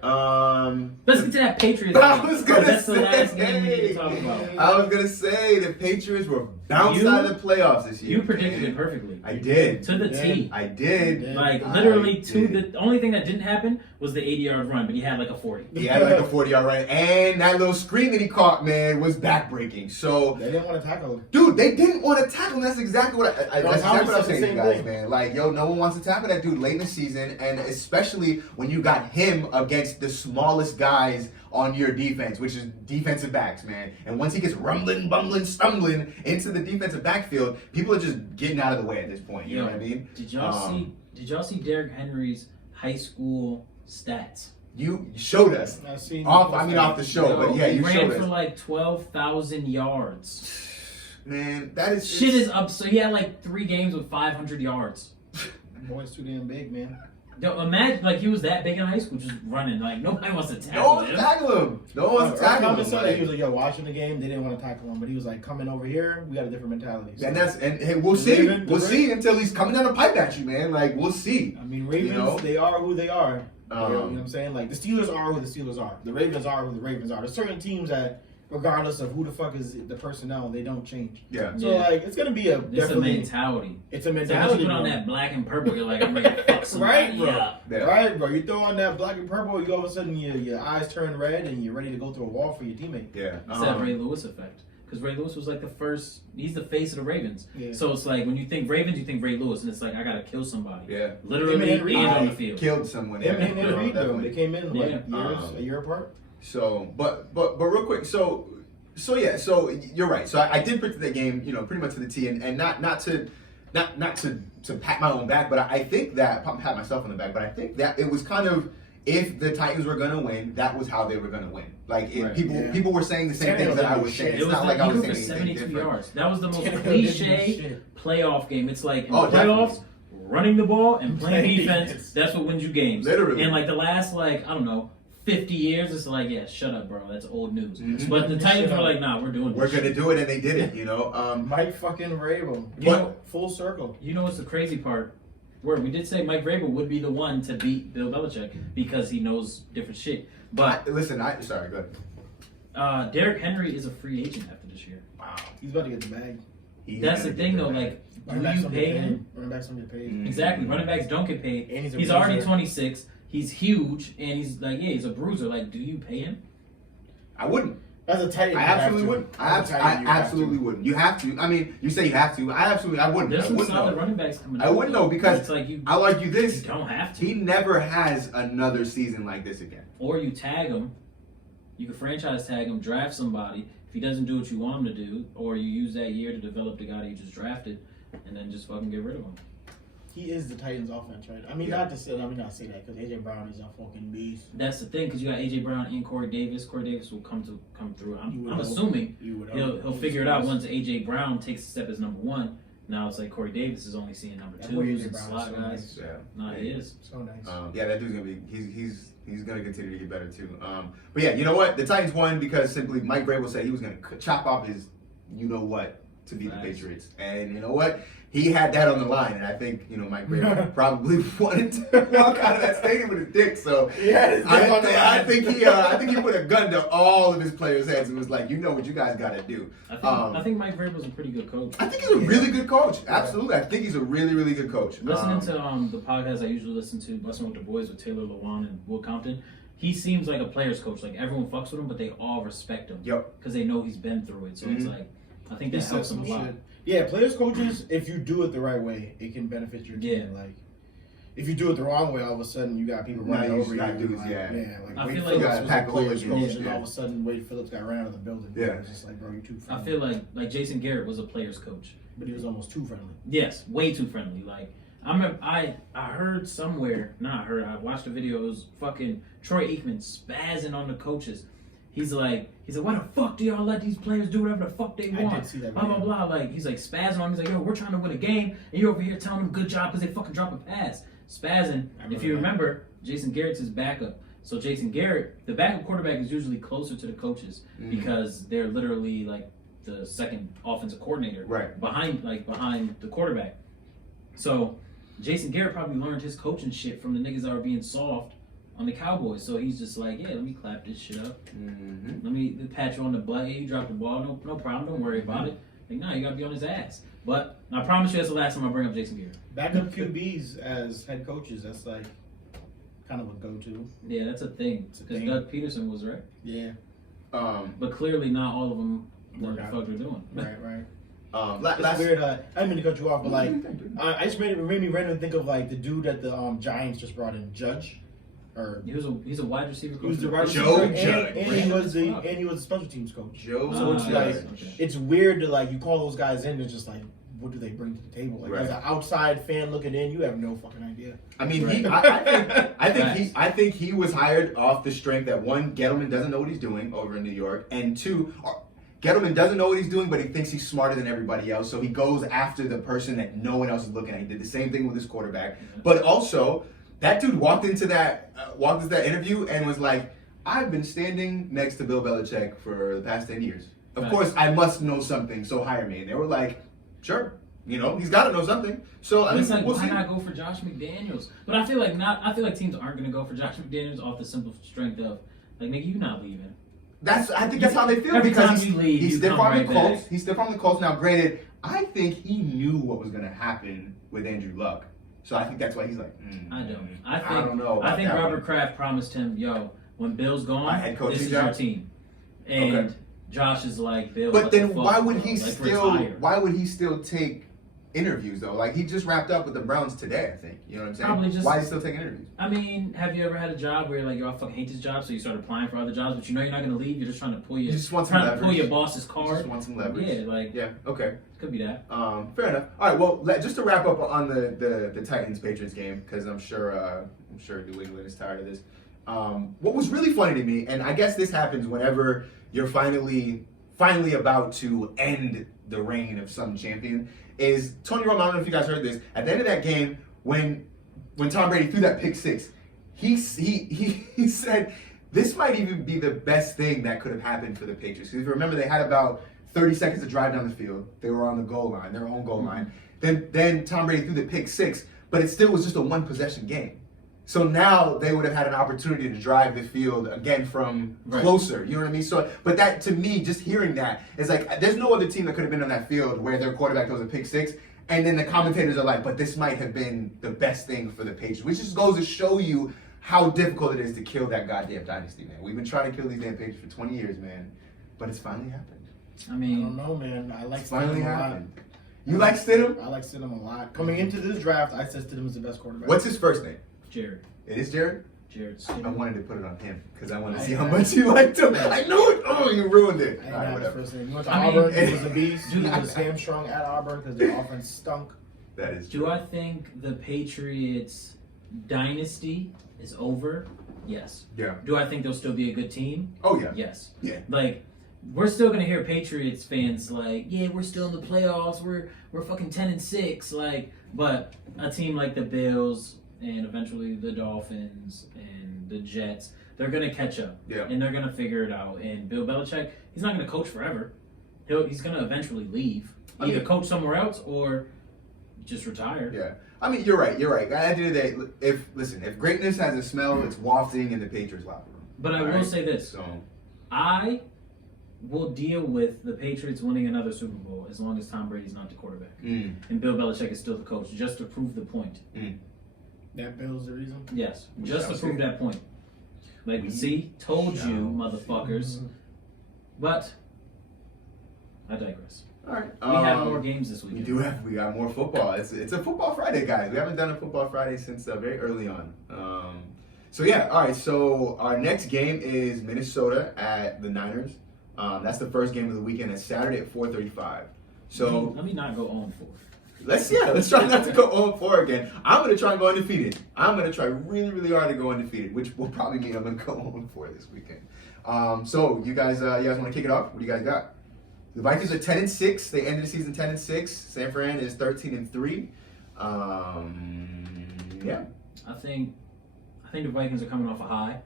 Let's get to that Patriots I game. was gonna That's the last say- game we need to talk about. I was gonna say the Patriots were bounced out of the playoffs this year. You predicted man. it perfectly. I did. To the T. I did. Yeah. Like, I literally did. the only thing that didn't happen was the 80-yard run, but he had like a 40. He had like a 40-yard run, and that little screen that he caught, man, was backbreaking. So, They didn't want to tackle him. dude, they didn't want to tackle him. That's exactly what I Bro, that's Tommy exactly what I'm said saying the to you same guys, thing. man. Like, yo, no one wants to tackle that dude late in the season, and especially when you got him against the smallest guys on your defense, which is defensive backs, man. And once he gets rumbling, bumbling, stumbling into the defensive backfield, people are just getting out of the way at this point. You know what I mean? Did y'all see Derrick Henry's high school stats? You showed us. I seen Off the show, but yeah, he you ran showed for us. like 12,000 yards. Man, that is Shit is up. So he had like 3 games with 500 yards. Boy's too damn big, man. Yo, imagine like he was that big in high school, just running. Like nobody wants to no tackle one him. tackle him. No one tackle Comment him. said that Like, he was like, yo, watching the game, they didn't want to tackle him, but he was like, coming over here, we got a different mentality. So, and hey, we'll see. We'll see until he's coming down a pipe at you, man. Like we'll see. I mean, Ravens, You know? they are who they are. You know what Um, I'm saying? Like, the Steelers are who the Steelers are. The Ravens are who the Ravens are. There's certain teams that, regardless of who the fuck is the personnel, they don't change. Yeah. So, like, it's going to be It's a definitely... mentality. It's a It's like once mentality, you put on bro. that black and purple, you're like, I'm ready to fuck somebody Right, bro. up. Yeah. Right, bro. You throw on that black and purple, you all of a sudden your eyes turn red and you're ready to go through a wall for your teammate. Yeah. It's that Ray Lewis effect. Because Ray Lewis was like the first, he's the face of the Ravens. Yeah. So it's like when you think Ravens, you think Ray Lewis, and it's like, I gotta kill somebody. Yeah. Literally Him and and on the I field. killed someone. Him Yeah. and Reed, though, Definitely. they came in like Yeah. a year apart. So, but real quick, so yeah, so you're right. So I did predict that game, you know, pretty much to the T, and not to pat my own back, but I think that pat myself on the back, but I think that it was kind of, if the Titans were gonna win, that was how they were gonna win. Like Right. people were saying the same things that I was saying. It It's was not the, like I he was threw saying for anything 72 different. yards. That was the most Tannehill cliche didn't do playoff game. It's like in Oh, the playoffs, definitely. running the ball and playing Playing defense, defense. that's what wins you games. Literally. And like the last, like, I don't know, 50 years, it's like, yeah, shut up, bro. That's old news. Mhm. But the Titans Shut were up. like, nah, we're doing We're this gonna shit. do it, and they did it. You know. Mike fucking Rabel. You know, Full circle. you know what's the crazy part? Where we did say Mike Vrabel would be the one to beat Bill Belichick because he knows different shit. But Listen, sorry, go ahead. Derrick Henry is a free agent after this year. Wow. He's about to get the bag. He's That's the gonna thing, get though. the Like, Running do backs you don't pay get him? paid. Running backs don't get paid. Mm. Exactly. Running backs don't get paid. And he's a He's already bruiser. 26. He's huge, and he's like, yeah, he's a bruiser. Like, do you pay him? I wouldn't. As a tight end, I you have absolutely to. wouldn't. As a tight end, you I have absolutely to. wouldn't. You have to. I mean, you say you have to. I wouldn't. There's I some wouldn't solid know. running backs coming. I up, wouldn't though. know because It's like you I'll argue this. don't have to. He never has another season like this again. Or you tag him. You can franchise tag him, draft somebody. If he doesn't do what you want him to do, or you use that year to develop the guy that you just drafted, and then just fucking get rid of him. He is the Titans' offense, right? I mean, Yeah. not to say that because AJ Brown is a fucking beast. That's the thing, because you got AJ Brown and Corey Davis. Corey Davis will come through. You I'm would hope. assuming You would he'll hope. figure it out once AJ Brown takes a step as number 1. Now it's like Corey Davis is only seeing number That boy 2s AJ and Brown is slot so guys. nice. Yeah. Nah, he is. So nice. Yeah, that dude's gonna be. He's gonna continue to get better too. But yeah, you know what? The Titans won because simply Mike Vrabel said he was gonna chop off his, you know what, to beat Facts. the Patriots. And you know what? He had that on the line, and I think Mike Vrabel probably wanted to walk out of that stadium with a dick. So I think he put a gun to all of his players' heads and was like, you know what you guys got to do. I think Mike Vrabel's a pretty good coach. I think he's a really good coach. Absolutely, I think he's a really, really good coach. Listening to the podcast I usually listen to, Busting with the Boys with Taylor Lewan and Will Compton, he seems like a player's coach. Like everyone fucks with him, but they all respect him. Yep. Because they know he's been through it. So it's like, I think that helps him a lot. Yeah, players, coaches, if you do it the right way, it can benefit your team. Yeah. Like, if you do it the wrong way, all of a sudden you got people running over you. I Like, feel Wade like you gotta Phillips was pack a a players hole in coach, you. and Yeah. all of a sudden Wade Phillips got ran out of the building. Yeah. It was just like, bro, you're too friendly. I feel like Jason Garrett was a player's coach. But he was almost too friendly. Yes, way too friendly. Like I heard somewhere, I watched a video. It was fucking Troy Aikman spazzing on the coaches. He's like, why the fuck do y'all let these players do whatever the fuck they want? I did see that blah, blah, video. blah. Like, he's like spazzing on him. He's like, yo, we're trying to win a game, and you're over here telling them good job because they fucking drop a pass. Spazzing. If you remember, Jason Garrett's his backup. So Jason Garrett, the backup quarterback is usually closer to the coaches because they're literally like the second offensive coordinator behind the quarterback. So Jason Garrett probably learned his coaching shit from the niggas that were being soft on the Cowboys. So he's just like, yeah, let me clap this shit up. Let me pat you on the butt. Hey, you dropped the ball. No problem. Don't worry about it. Like, nah, you got to be on his ass. But I promise you that's the last time I bring up Jason Garrett. Backup QBs as head coaches, that's like kind of a go-to. Yeah, that's a thing. Because Doug Peterson was right. Yeah. But clearly not all of them know what the fuck they're doing. Right. Last Weird. I didn't mean to cut you off, but like, I just made me randomly think of like the dude that the Giants just brought in, Judge. Or he's a wide receiver coach. he was the wide Joe receiver, Judge. and he was a special teams coach. Joe. So it's Judge. like it's weird to like you call those guys in. It's just like, what do they bring to the table? Like as an outside fan looking in, you have no fucking idea. I mean, I think he was hired off the strength that one, Gettleman doesn't know what he's doing over in New York, and two, Gettleman doesn't know what he's doing, but he thinks he's smarter than everybody else, so he goes after the person that no one else is looking at. He did the same thing with his quarterback, but also that dude walked into that interview and was like, "I've been standing next to Bill Belichick for the past 10 years. Of course, I must know something, so hire me." And they were like, "Sure." He's got to know something. So I mean, it's like, we'll why see. not go for Josh McDaniels? But I feel like teams aren't going to go for Josh McDaniels off the simple strength of, like, nigga, you not leaving. I think that's how they feel Every time because you leave, he's you stiff come on the right Colts. back. He's stiff on the Colts. Now, granted, I think he knew what was going to happen with Andrew Luck. So I think that's why he's like, I don't. I don't know. I think about that Robert one. Kraft promised him, yo, when Bill's gone, head coaching this is job? your team. And Okay. Josh is like, Bill, But what then the fuck, why would bro? he Like, still? retire. Why would he still take interviews though? Like he just wrapped up with the Browns today. I think you know what I'm saying. Probably just- why is he still taking interviews? I mean, have you ever had a job where you're like, yo, I fucking hate this job, so you start applying for other jobs, but you know you're not going to leave. You're just trying to pull You just want some leverage. pull your boss's He card. just want some leverage. Yeah, like, Yeah. Okay. could be that. Fair enough. All right. Well, just to wrap up on the Titans Patriots game because I'm sure New England is tired of this. What was really funny to me, and I guess this happens whenever you're finally about to end the reign of some champion, is Tony Romo. I don't know if you guys heard this. At the end of that game, when Tom Brady threw that pick six, he said this might even be the best thing that could have happened for the Patriots. Because if you remember, they had about 30 seconds to drive down the field. They were on the goal line, their own goal line. Then Tom Brady threw the pick six, but it still was just a one possession game. So now they would have had an opportunity to drive the field again from closer. You know what I mean? So, but that to me, just hearing that is like, there's no other team that could have been on that field where their quarterback throws a pick six, and then the commentators are like, but this might have been the best thing for the Patriots, which just goes to show you how difficult it is to kill that goddamn dynasty, man. We've been trying to kill these damn Patriots for 20 years, man, but it's finally happened. I I mean, don't know, man. I like It's finally Stidham a lot. happened. You like Stidham? I like Stidham a lot. Coming into this draft, I said Stidham is the best quarterback. What's his first name? Jared. It is Jared? Stidham. I wanted to put it on him because I wanted to see how much you liked him. I knew it. Oh, you ruined it. I didn't All right, have his whatever. first name. He went to I mean- Auburn. He was a beast. He was hamstrung at Auburn because the offense stunk. That is Do true. I think the Patriots dynasty is over? Yes. Yeah. Do I think they'll still be a good team? Oh, yeah. Yes. Yeah. Like, we're still gonna hear Patriots fans like, yeah, we're still in the playoffs. We're fucking 10-6. Like, but a team like the Bills and eventually the Dolphins and the Jets, they're gonna catch up. Yeah. And they're gonna figure it out. And Bill Belichick, he's not gonna coach forever. he's gonna eventually leave, either coach somewhere else or just retire. Yeah. I mean, you're right. At the end of the day, if greatness has a smell, it's wafting in the Patriots locker room. But I will say this: So I will deal with the Patriots winning another Super Bowl as long as Tom Brady's not the quarterback and Bill Belichick is still the coach, just to prove the point. That Bill's the reason? Yes, just to prove that point. Like, see, told you, motherfuckers. But I digress. All right. We have more games this weekend. We got more football. It's a football Friday, guys. We haven't done a football Friday since very early on. So yeah, all right. So our next game is Minnesota at the Niners. That's the first game of the weekend. It's Saturday at 4:35. So let me not go 0-4. Let's try not to go 0-4 again. I'm gonna try and go undefeated. I'm gonna try really, really hard to go undefeated, which will probably mean I'm gonna go 0-4 this weekend. So you guys want to kick it off? What do you guys got? The Vikings are 10-6. They ended the season 10-6. San Fran is 13-3. Yeah. I think the Vikings are coming off a high.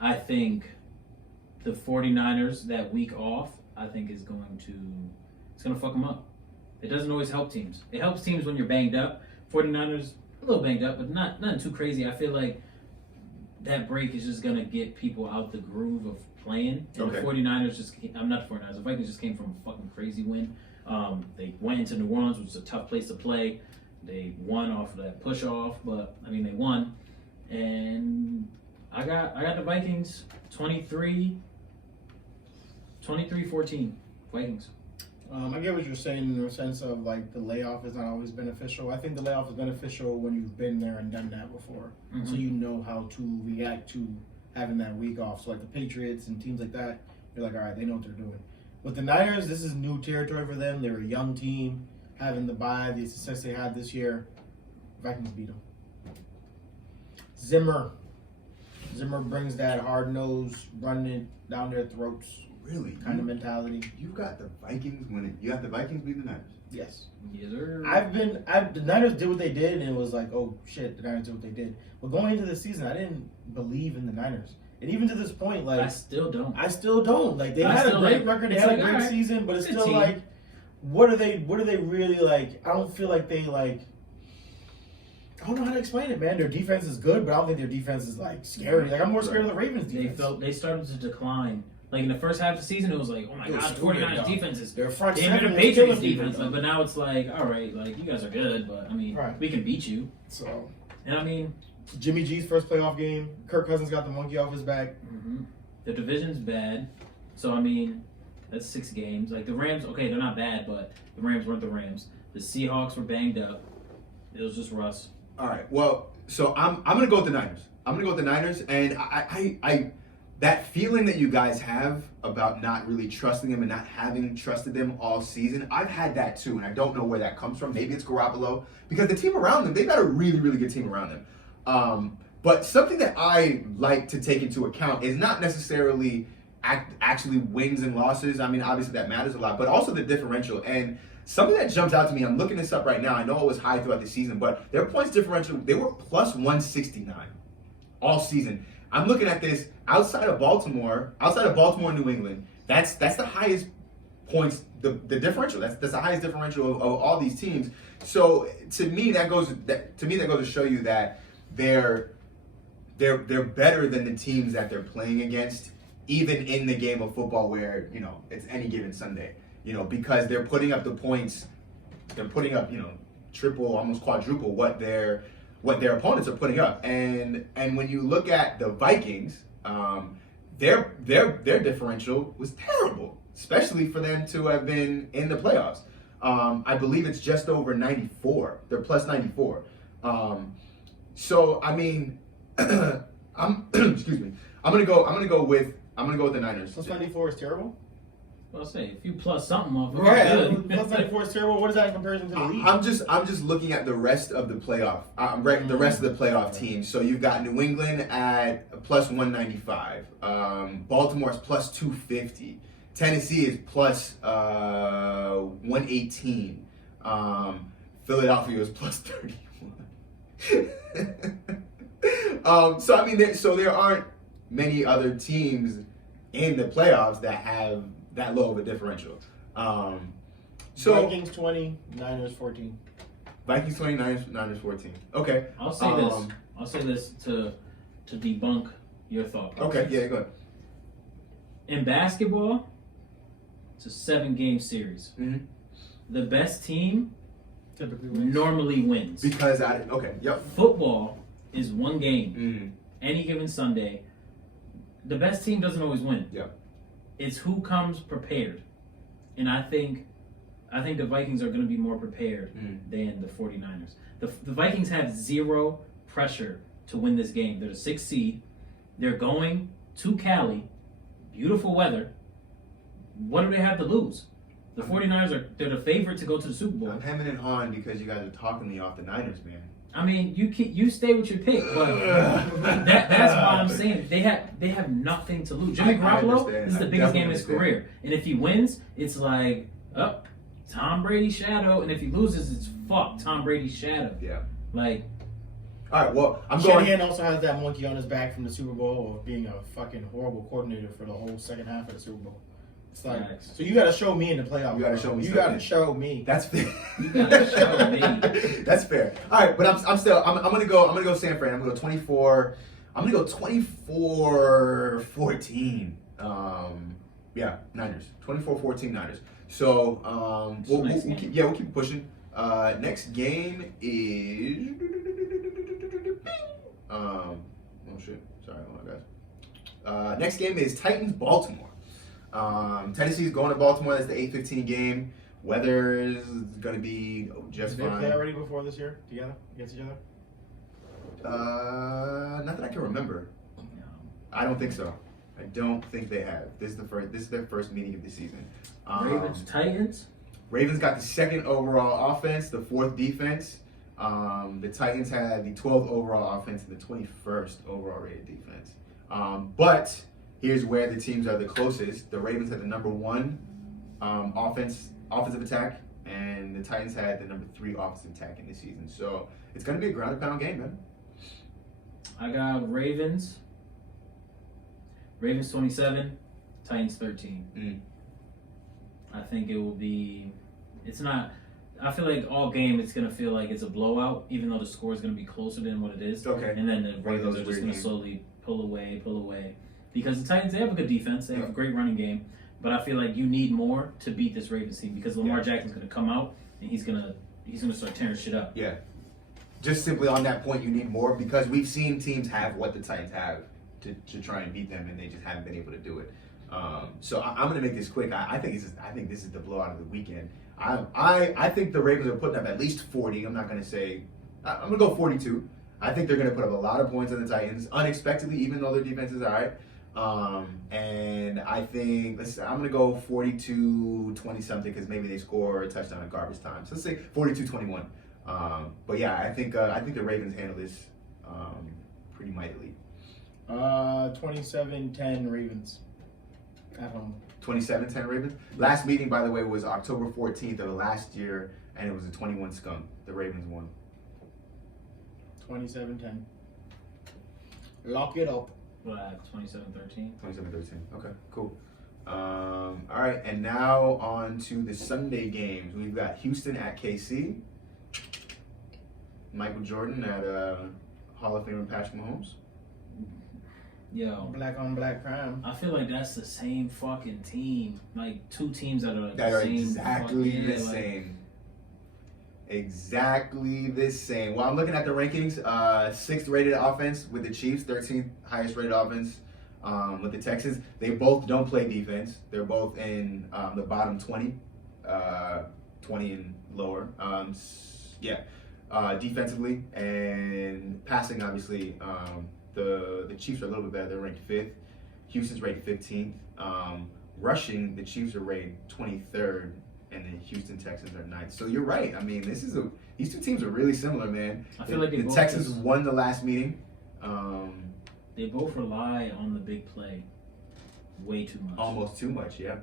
I think the 49ers, that week off, I think it's going to fuck them up. It doesn't always help teams. It helps teams when you're banged up. 49ers, a little banged up, but nothing too crazy. I feel like that break is just going to get people out the groove of playing. And the 49ers I'm not the 49ers, the Vikings just came from a fucking crazy win. They went into New Orleans, which is a tough place to play. They won off of that push off, but I mean, they won. And I got the Vikings 23-14. Vikings. I get what you're saying in the sense of like the layoff is not always beneficial. I think the layoff is beneficial when you've been there and done that before, so you know how to react to having that week off. So like the Patriots and teams like that, you're like, all right, they know what they're doing. With the Niners, this is new territory for them. They're a young team, having the bye, the success they had this year. Vikings beat them. Zimmer brings that hard nose, running it down their throats. Really? Kind of mentality. You got the Vikings winning. You got the Vikings beating the Niners. Yes. Yes, sir. The Niners did what they did, and it was like, oh shit, the Niners did what they did. But going into the season, I didn't believe in the Niners, and even to this point, like I still don't. Like they had a great record, they had a great season, but it's still like, what are they really like? I don't feel like they like. I don't know how to explain it, man. Their defense is good, but I don't think their defense is like scary. Like I'm more scared of the Ravens defense. They started to decline. Like in the first half of the season, it was like, oh my god, 49ers defense is their front damn seven the Patriots defense. But now it's like, all right, like you guys are good, but I mean, we can beat you. So, and I mean, Jimmy G's first playoff game. Kirk Cousins got the monkey off his back. The division's bad, so I mean, that's 6 games. Like the Rams, okay, they're not bad, but the Rams weren't the Rams. The Seahawks were banged up. It was just Russ. All right. Well, so I'm gonna go with the Niners. And I that feeling that you guys have about not really trusting them and not having trusted them all season, I've had that too, and I don't know where that comes from. Maybe it's Garoppolo, because the team around them, they've got a really, really good team around them. But something that I like to take into account is not necessarily actually wins and losses. I mean, obviously that matters a lot, but also the differential. And something that jumps out to me, I'm looking this up right now. I know it was high throughout the season, but their points differential, they were plus 169 all season. I'm looking at this outside of Baltimore and New England. That's the highest points, the differential. That's the highest differential of all these teams. So to me, that goes to show you that they're better than the teams that they're playing against, even in the game of football where, it's any given Sunday. Because they're putting up the points, they're putting up, triple, almost quadruple what their opponents are putting up. And when you look at the Vikings, their differential was terrible, especially for them to have been in the playoffs. I believe it's just over 94. They're plus 94. So I mean, excuse me. I'm gonna go with the Niners. Plus 94 is terrible. Well, I'll say if you plus something off, right? Plus 94 is terrible. What is that in comparison to the league? I'm just looking at the rest of the playoff. The rest of the playoff teams. So you've got New England at plus 195. Baltimore's plus 250. Tennessee is plus 118. Philadelphia is plus 31. So I mean, there aren't many other teams in the playoffs that have that low of a differential. So Vikings 20, Niners 14. Vikings 20, Niners 14. Okay. I'll say this. I'll say this to debunk your thought process. Okay. Yeah. Go ahead. In basketball, it's a 7-game series. Mhm. The best team Typically wins. normally wins. Because Yep. Football is 1 game. Mm. Any given Sunday. The best team doesn't always win. Yep. It's who comes prepared. And I think the Vikings are going to be more prepared than the 49ers. The Vikings have zero pressure to win this game. They're the 6th seed. They're going to Cali. Beautiful weather. What do they have to lose? The 49ers they're the favorite to go to the Super Bowl. I'm hemming and hawing because you guys are talking me off the Niners, man. I mean, you stay with your pick, but that's why I'm saying they have nothing to lose. Jimmy Garoppolo, this is the biggest game of his career, and if he wins, it's like Tom Brady's shadow, and if he loses, it's Tom Brady's shadow. Yeah. Like, all right. Well, Shanahan also has that monkey on his back from the Super Bowl of being a fucking horrible coordinator for the whole second half of the Super Bowl. It's like, so you got to show me in the playoffs. You got to show me. You got to show me. That's fair. you gotta show me. That's fair. All right, but I'm gonna go San Fran. I'm gonna go 24. I'm gonna go 24-14. Yeah, Niners. 24-14 Niners. So we'll keep pushing. Next game is oh shit. Sorry, hold on, guys. Next game is Titans Baltimore. Tennessee's going to Baltimore. That's the 8:15 game. Weather is going to be just Did they fine. play already before this year together against each other? Not that I can remember. I don't think so. I don't think they have. This is their first meeting of the season. Ravens, Titans. Ravens got the 2nd overall offense, the 4th defense. The Titans had the 12th overall offense and the 21st overall rated defense. But here's where the teams are the closest. The Ravens had the number 1 offensive attack, and the Titans had the number 3 offensive attack in the season. So it's going to be a ground and pound game, man. I got Ravens. Ravens 27, Titans 13. I think it will be. It's not. I feel like all game it's gonna feel like it's a blowout, even though the score is gonna be closer than what it is. Okay. And then the Ravens are just gonna slowly pull away, because the Titans, they have a good defense, they have a great running game, but I feel like you need more to beat this Ravens team because Lamar Jackson's gonna come out and he's gonna start tearing shit up. Yeah. Just simply on that point, you need more because we've seen teams have what the Titans have to try and beat them, and they just haven't been able to do it. So I'm going to make this quick. I think this is the blowout of the weekend. I think the Ravens are putting up at least 40. I'm not going to say I'm going to go 42. I think they're going to put up a lot of points on the Titans unexpectedly, even though their defense is all right. And I think I'm going to go 42-20 something because maybe they score a touchdown in garbage time. So let's say 42-21. But yeah, I think the Ravens handle this pretty mightily. 27-10 Ravens at home. 27-10 Ravens. Last meeting, by the way, was October 14th of last year, and it was a 21 skunk. The Ravens won. 27-10. Lock it up. 27-13. 27-13. Okay, cool. All right, and now on to the Sunday games. We've got Houston at KC. Michael Jordan at Hall of Famer Patrick Mahomes. Yo, Black on black crime. I feel like that's the same fucking team. Like 2 teams that are exactly the same. Exactly the same. Well, I'm looking at the rankings. 6th rated offense with the Chiefs, 13th highest rated offense with the Texans. They both don't play defense. They're both in the bottom 20, 20 and lower. Defensively and passing, obviously. The Chiefs are a little bit better. They're ranked 5th. Houston's ranked 15th. Rushing, the Chiefs are ranked 23rd, and the Houston Texans are 9th. So you're right. I mean, these 2 teams are really similar, man. I feel like the Texans won the last meeting. They both rely on the big play way too much. Almost too much, yeah.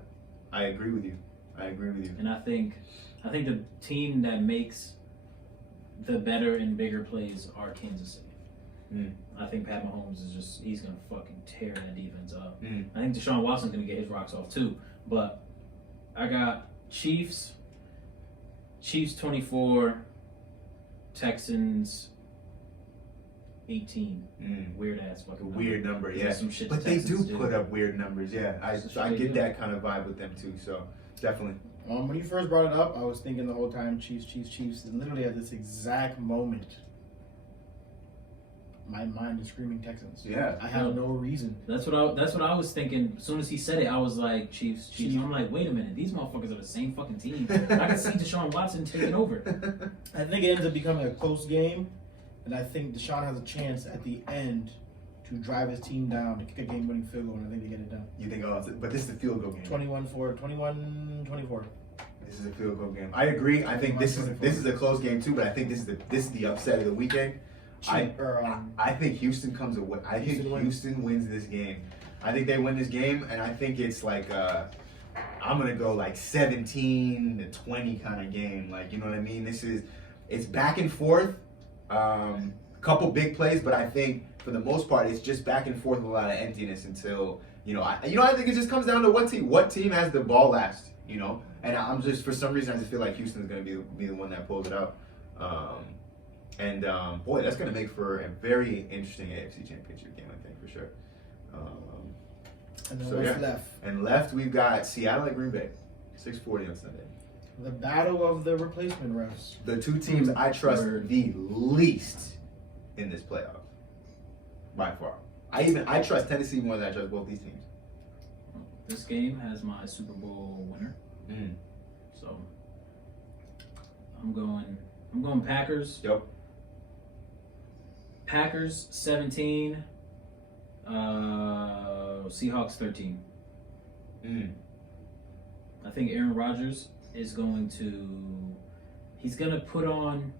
I agree with you. And I think the team that makes the better and bigger plays are Kansas City. I think Pat Mahomes he's going to fucking tear that defense up. I think Deshaun Watson's going to get his rocks off too. But I got Chiefs 24, Texans 18. Weird ass fucking Weird number, yeah. Some shit But the they Texans do put up weird numbers, yeah. I get that kind of vibe with them too, so definitely. When you first brought it up, I was thinking the whole time Chiefs, and literally at this exact moment, my mind is screaming Texans. Yeah. I have no reason. That's what I was thinking. As soon as he said it, I was like, Chiefs. I'm like, wait a minute, these motherfuckers are the same fucking team. I can see Deshaun Watson taking over. I think it ends up becoming a close game, and I think Deshaun has a chance at the end to drive his team down to kick a game-winning field goal, and I think they get it done. You think, but this is a field goal game. 21-24. This is a field goal game. I agree. I think this is a close game too, but I think this is the upset of the weekend. I think Houston comes away. I think Houston wins this game. I think they win this game, and I think it's like I'm gonna go like 17-20 kind of game. Like, you know what I mean? It's back and forth. Couple big plays, but I think for the most part it's just back and forth with a lot of emptiness until I think it just comes down to what team has the ball last. And I'm just, for some reason, I just feel like Houston's going to be the one that pulls it out. Boy, that's going to make for a very interesting AFC Championship game, I think, for sure. And then what's left? And left, we've got Seattle at Green Bay, 6:40 on Sunday. The battle of the replacement refs. The two teams I trust the least in this playoff, by far. I trust Tennessee more than I trust both these teams. This game has my Super Bowl winner. So I'm going Packers. Yep. Packers 17. Seahawks 13. I think Aaron Rodgers is he's gonna put on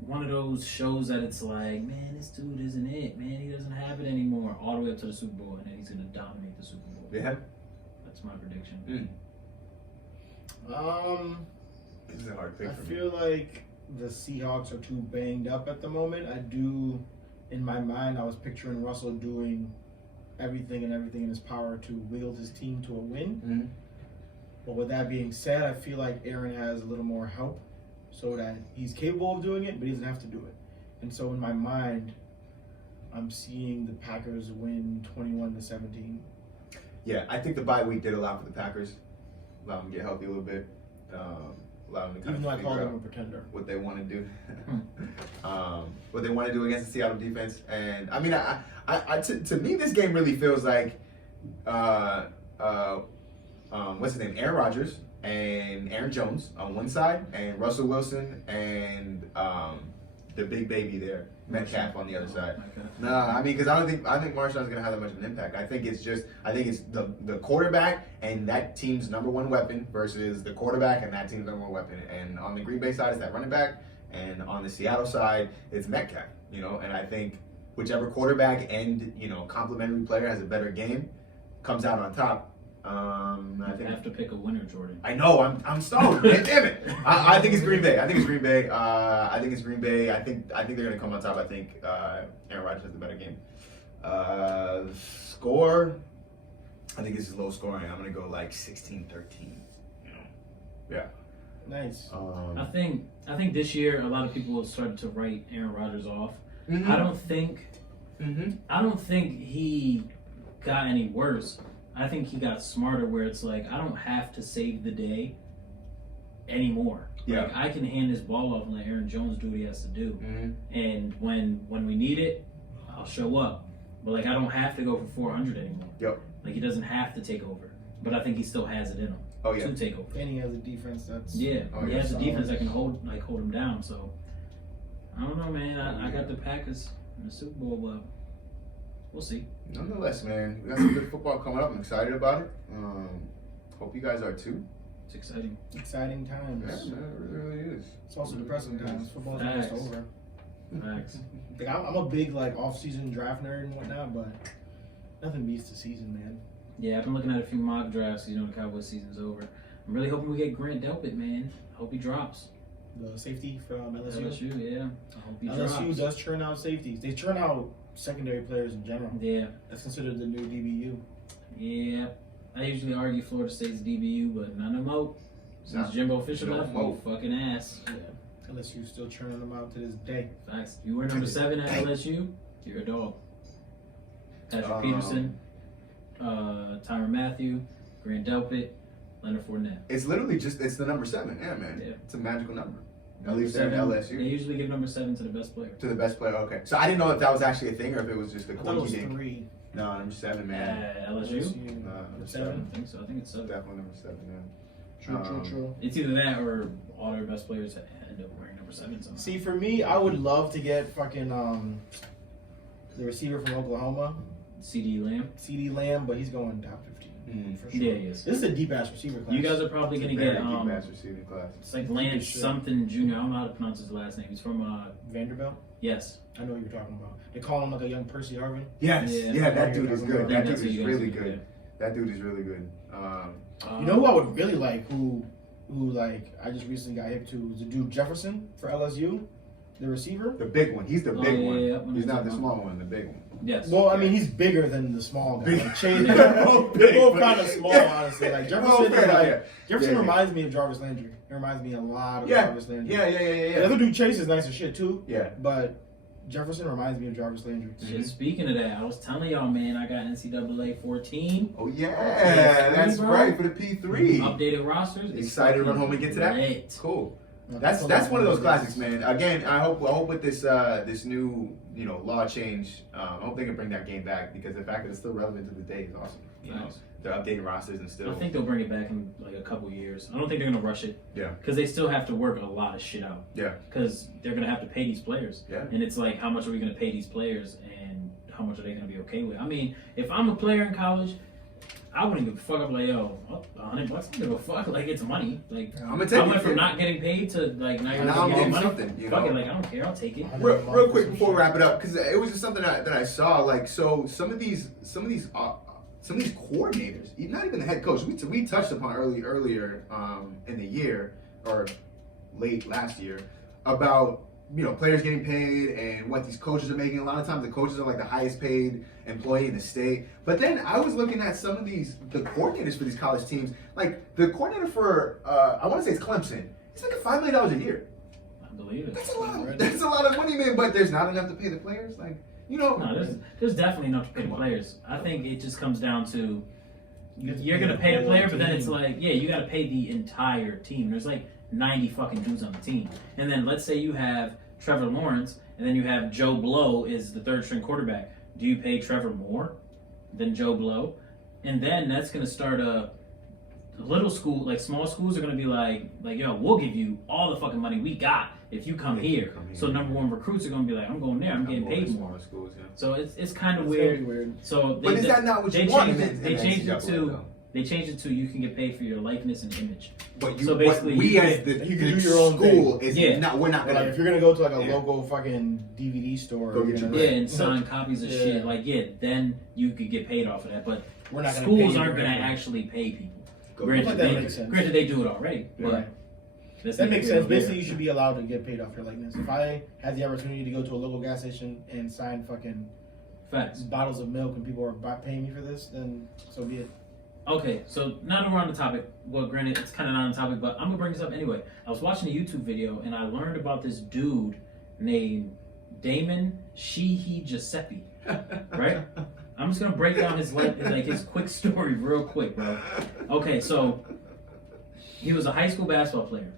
one of those shows that it's like, man, this dude isn't it, man. He doesn't have it anymore. All the way up to the Super Bowl, and then he's gonna dominate the Super Bowl. Yeah. That's my prediction. This is a hard pick. I feel like the Seahawks are too banged up at the moment. In my mind, I was picturing Russell doing everything in his power to wield his team to a win. But with that being said, I feel like Aaron has a little more help so that he's capable of doing it, but he doesn't have to do it. And so in my mind, I'm seeing the Packers win 21-17. Yeah, I think the bye week did a lot for the Packers. Allow them to get healthy a little bit. Allow them to Even though I call them a pretender. What they want to do. What they want to do against the Seattle defense. And I mean, to me, this game really feels like what's his name? Aaron Rodgers and Aaron Jones on one side, and Russell Wilson and the big baby there, Metcalf, on the other side. No, I mean, because I think Marshawn's gonna have that much of an impact. I think it's the quarterback and that team's number one weapon versus the quarterback and that team's number one weapon. And on the Green Bay side, it's that running back, and on the Seattle side, it's Metcalf. And I think whichever quarterback and complementary player has a better game comes out on top. I think have to pick a winner, Jordan. I know. I'm stoned, man. Damn it. I think it's Green Bay. I think it's Green Bay. I think they're gonna come on top. I think Aaron Rodgers has the better game. Score. I think this is low scoring. I'm gonna go like 16-13. Yeah. Nice. I think this year a lot of people have started to write Aaron Rodgers off. Mm-hmm. I don't think he got any worse. I think he got smarter where it's like, I don't have to save the day anymore. Yeah. Like, I can hand this ball off and let Aaron Jones do what he has to do. Mm-hmm. And when we need it, I'll show up. But like, I don't have to go for 400 anymore. Yep. Like, he doesn't have to take over. But I think he still has it in him to take over. And he has a defense that's... Yeah, he has a defense that can hold him down. So, I don't know, man. I got the Packers in the Super Bowl, but we'll see. Nonetheless, man, we got some good football coming up. I'm excited about it. Hope you guys are too. It's exciting. Exciting times. Yeah, man, it really is. It's also depressing times. Football's almost over. Facts. Like, I'm a big off-season draft nerd and whatnot, but nothing beats the season, man. Yeah, I've been looking at a few mock drafts. The Cowboys season's over. I'm really hoping we get Grant Delpit, man. I hope he drops. The safety from LSU. LSU, yeah. I hope he LSU drops. does churn out safeties. They churn out secondary players in general. Yeah. That's considered the new DBU. Yeah. I usually argue Florida State's DBU, but not no more. Since Jimbo Fisher No left, more. you fucking ass. Yeah. LSU still churning them out to this day. Facts. You were number 7 at LSU, you're a dog. Patrick Peterson, Tyrann Mathieu, Grant Delpit, Leonard Fournette. It's literally it's the number 7. Yeah, man. Yeah. It's a magical number. At Number least there at 7, LSU. They usually give number 7 to the best player. To the best player. Okay. So I didn't know if that was actually a thing or if it was just a I thought it was quirky thing. 3. No, number 7, man. LSU? Number I 7. don't think so. I think it's 7. Definitely number 7, man. True. It's either that or all their best players end up wearing number 7 somehow. See, for me, I would love to get fucking the receiver from Oklahoma, CD Lamb. CD Lamb, but he's going top 15 for sure. Yeah, he is. This is a deep ass receiver class. You guys are probably going to get master receiving class. it's like Lance Shit. something Jr. I don't know how to pronounce his last name. He's from Vanderbilt. yes. I know what you're talking about. They call him like a young Percy Harvin. Yes. Yeah. Yeah, that dude is good. That dude That's who is you guys really get, good. That dude is really good. You know who I would really like? Who like I just recently got hip to is the dude Jefferson for LSU, the receiver. The big one. He's the big one. Yeah. He's not the small one. The big one. Yes. Well, I mean, he's bigger than the small guy. Like Chase, They're both they're big, both but- kind of small, Yeah. honestly. Like Jefferson, Well, is fair enough, like yeah. Jefferson Yeah. reminds me of Jarvis Landry. He reminds me a lot of Yeah. Jarvis Landry. Yeah. The other dude Chase is nice as shit too. Yeah. But Jefferson reminds me of Jarvis Landry. Shit, speaking of that, I was telling y'all, man, I got NCAA 14. Oh yeah, P3, that's bro. right for the P3. Updated rosters. It's Excited to run fucking home and get to that? lit. Cool. No, That's a one of those lot classics, man. Again, I hope with this this new law change, I hope they can bring that game back because the fact that it's still relevant to the day is awesome. You know, Nice. they're updating rosters and still. I think they'll bring it back in like a couple years. I don't think they're gonna rush it. Yeah. Because they still have to work a lot of shit out. Yeah. Because they're gonna have to pay these players. Yeah. And it's like, how much are we gonna pay these players, and how much are they gonna be okay with? I mean, if I'm a player in college, I wouldn't give a fuck. I'm like, yo, $100, I don't give a fuck. Like, it's money. Like, I'm gonna take I went it. from not getting paid to like now you're Now not I'm getting getting money. something, you Fuck know? it, like I don't care. I'll take it. Real quick before we wrap it up, because it was just something that I saw. Like, so some of these coordinators, not even the head coach. We touched upon earlier in the year or late last year about players getting paid and what these coaches are making. A lot of times the coaches are like the highest paid employee in the state. But then I was looking at some of the coordinators for these college teams. Like the coordinator for I want to say it's Clemson. He's making $5 million a year. I believe it. That's a lot. That's a lot of money, man. But there's not enough to pay the players. Like No, there's definitely enough to pay the players. I think it just comes down to you're gonna pay the player, but then it's like, yeah, you gotta pay the entire team. There's like 90 fucking dudes on the team. And then let's say you have Trevor Lawrence, and then you have Joe Blow is the third string quarterback. Do you pay Trevor more than Joe Blow? And then that's gonna start a little school, like small schools are gonna be like, yo, we'll give you all the fucking money we got if you come here. So number one recruits are gonna be like, I'm going there, I'm getting paid more. Schools, yeah. So it's kind of It's weird. very weird. So But is that not what you want? They changed it to you can get paid for your likeness and image. But So basically, we you as can- the you can do your own school thing. is Yeah. not. We're not But like, gonna. if you're gonna go to like a Yeah. local fucking DVD store, Go get you're your gonna- Yeah, and sign copies of Yeah. shit. Like, yeah, then you could get paid off of that. But We're not gonna pay schools you aren't going to directly. actually pay people. Go Granted, Like, that makes sense. they do it already. Yeah. But that's That neither makes here sense. nor there. Basically, you should be allowed to get paid off your likeness. If I had the opportunity to go to a local gas station and sign fucking Facts. bottles of milk and people are paying me for this, then so be it. Okay, so now that we're on the topic, well, granted, it's kind of not on the topic, but I'm going to bring this up anyway. I was watching a YouTube video, and I learned about this dude named Damon Sheehy Giuseppe, right? I'm just going to break down his quick story real quick, bro. Okay, so he was a high school basketball player.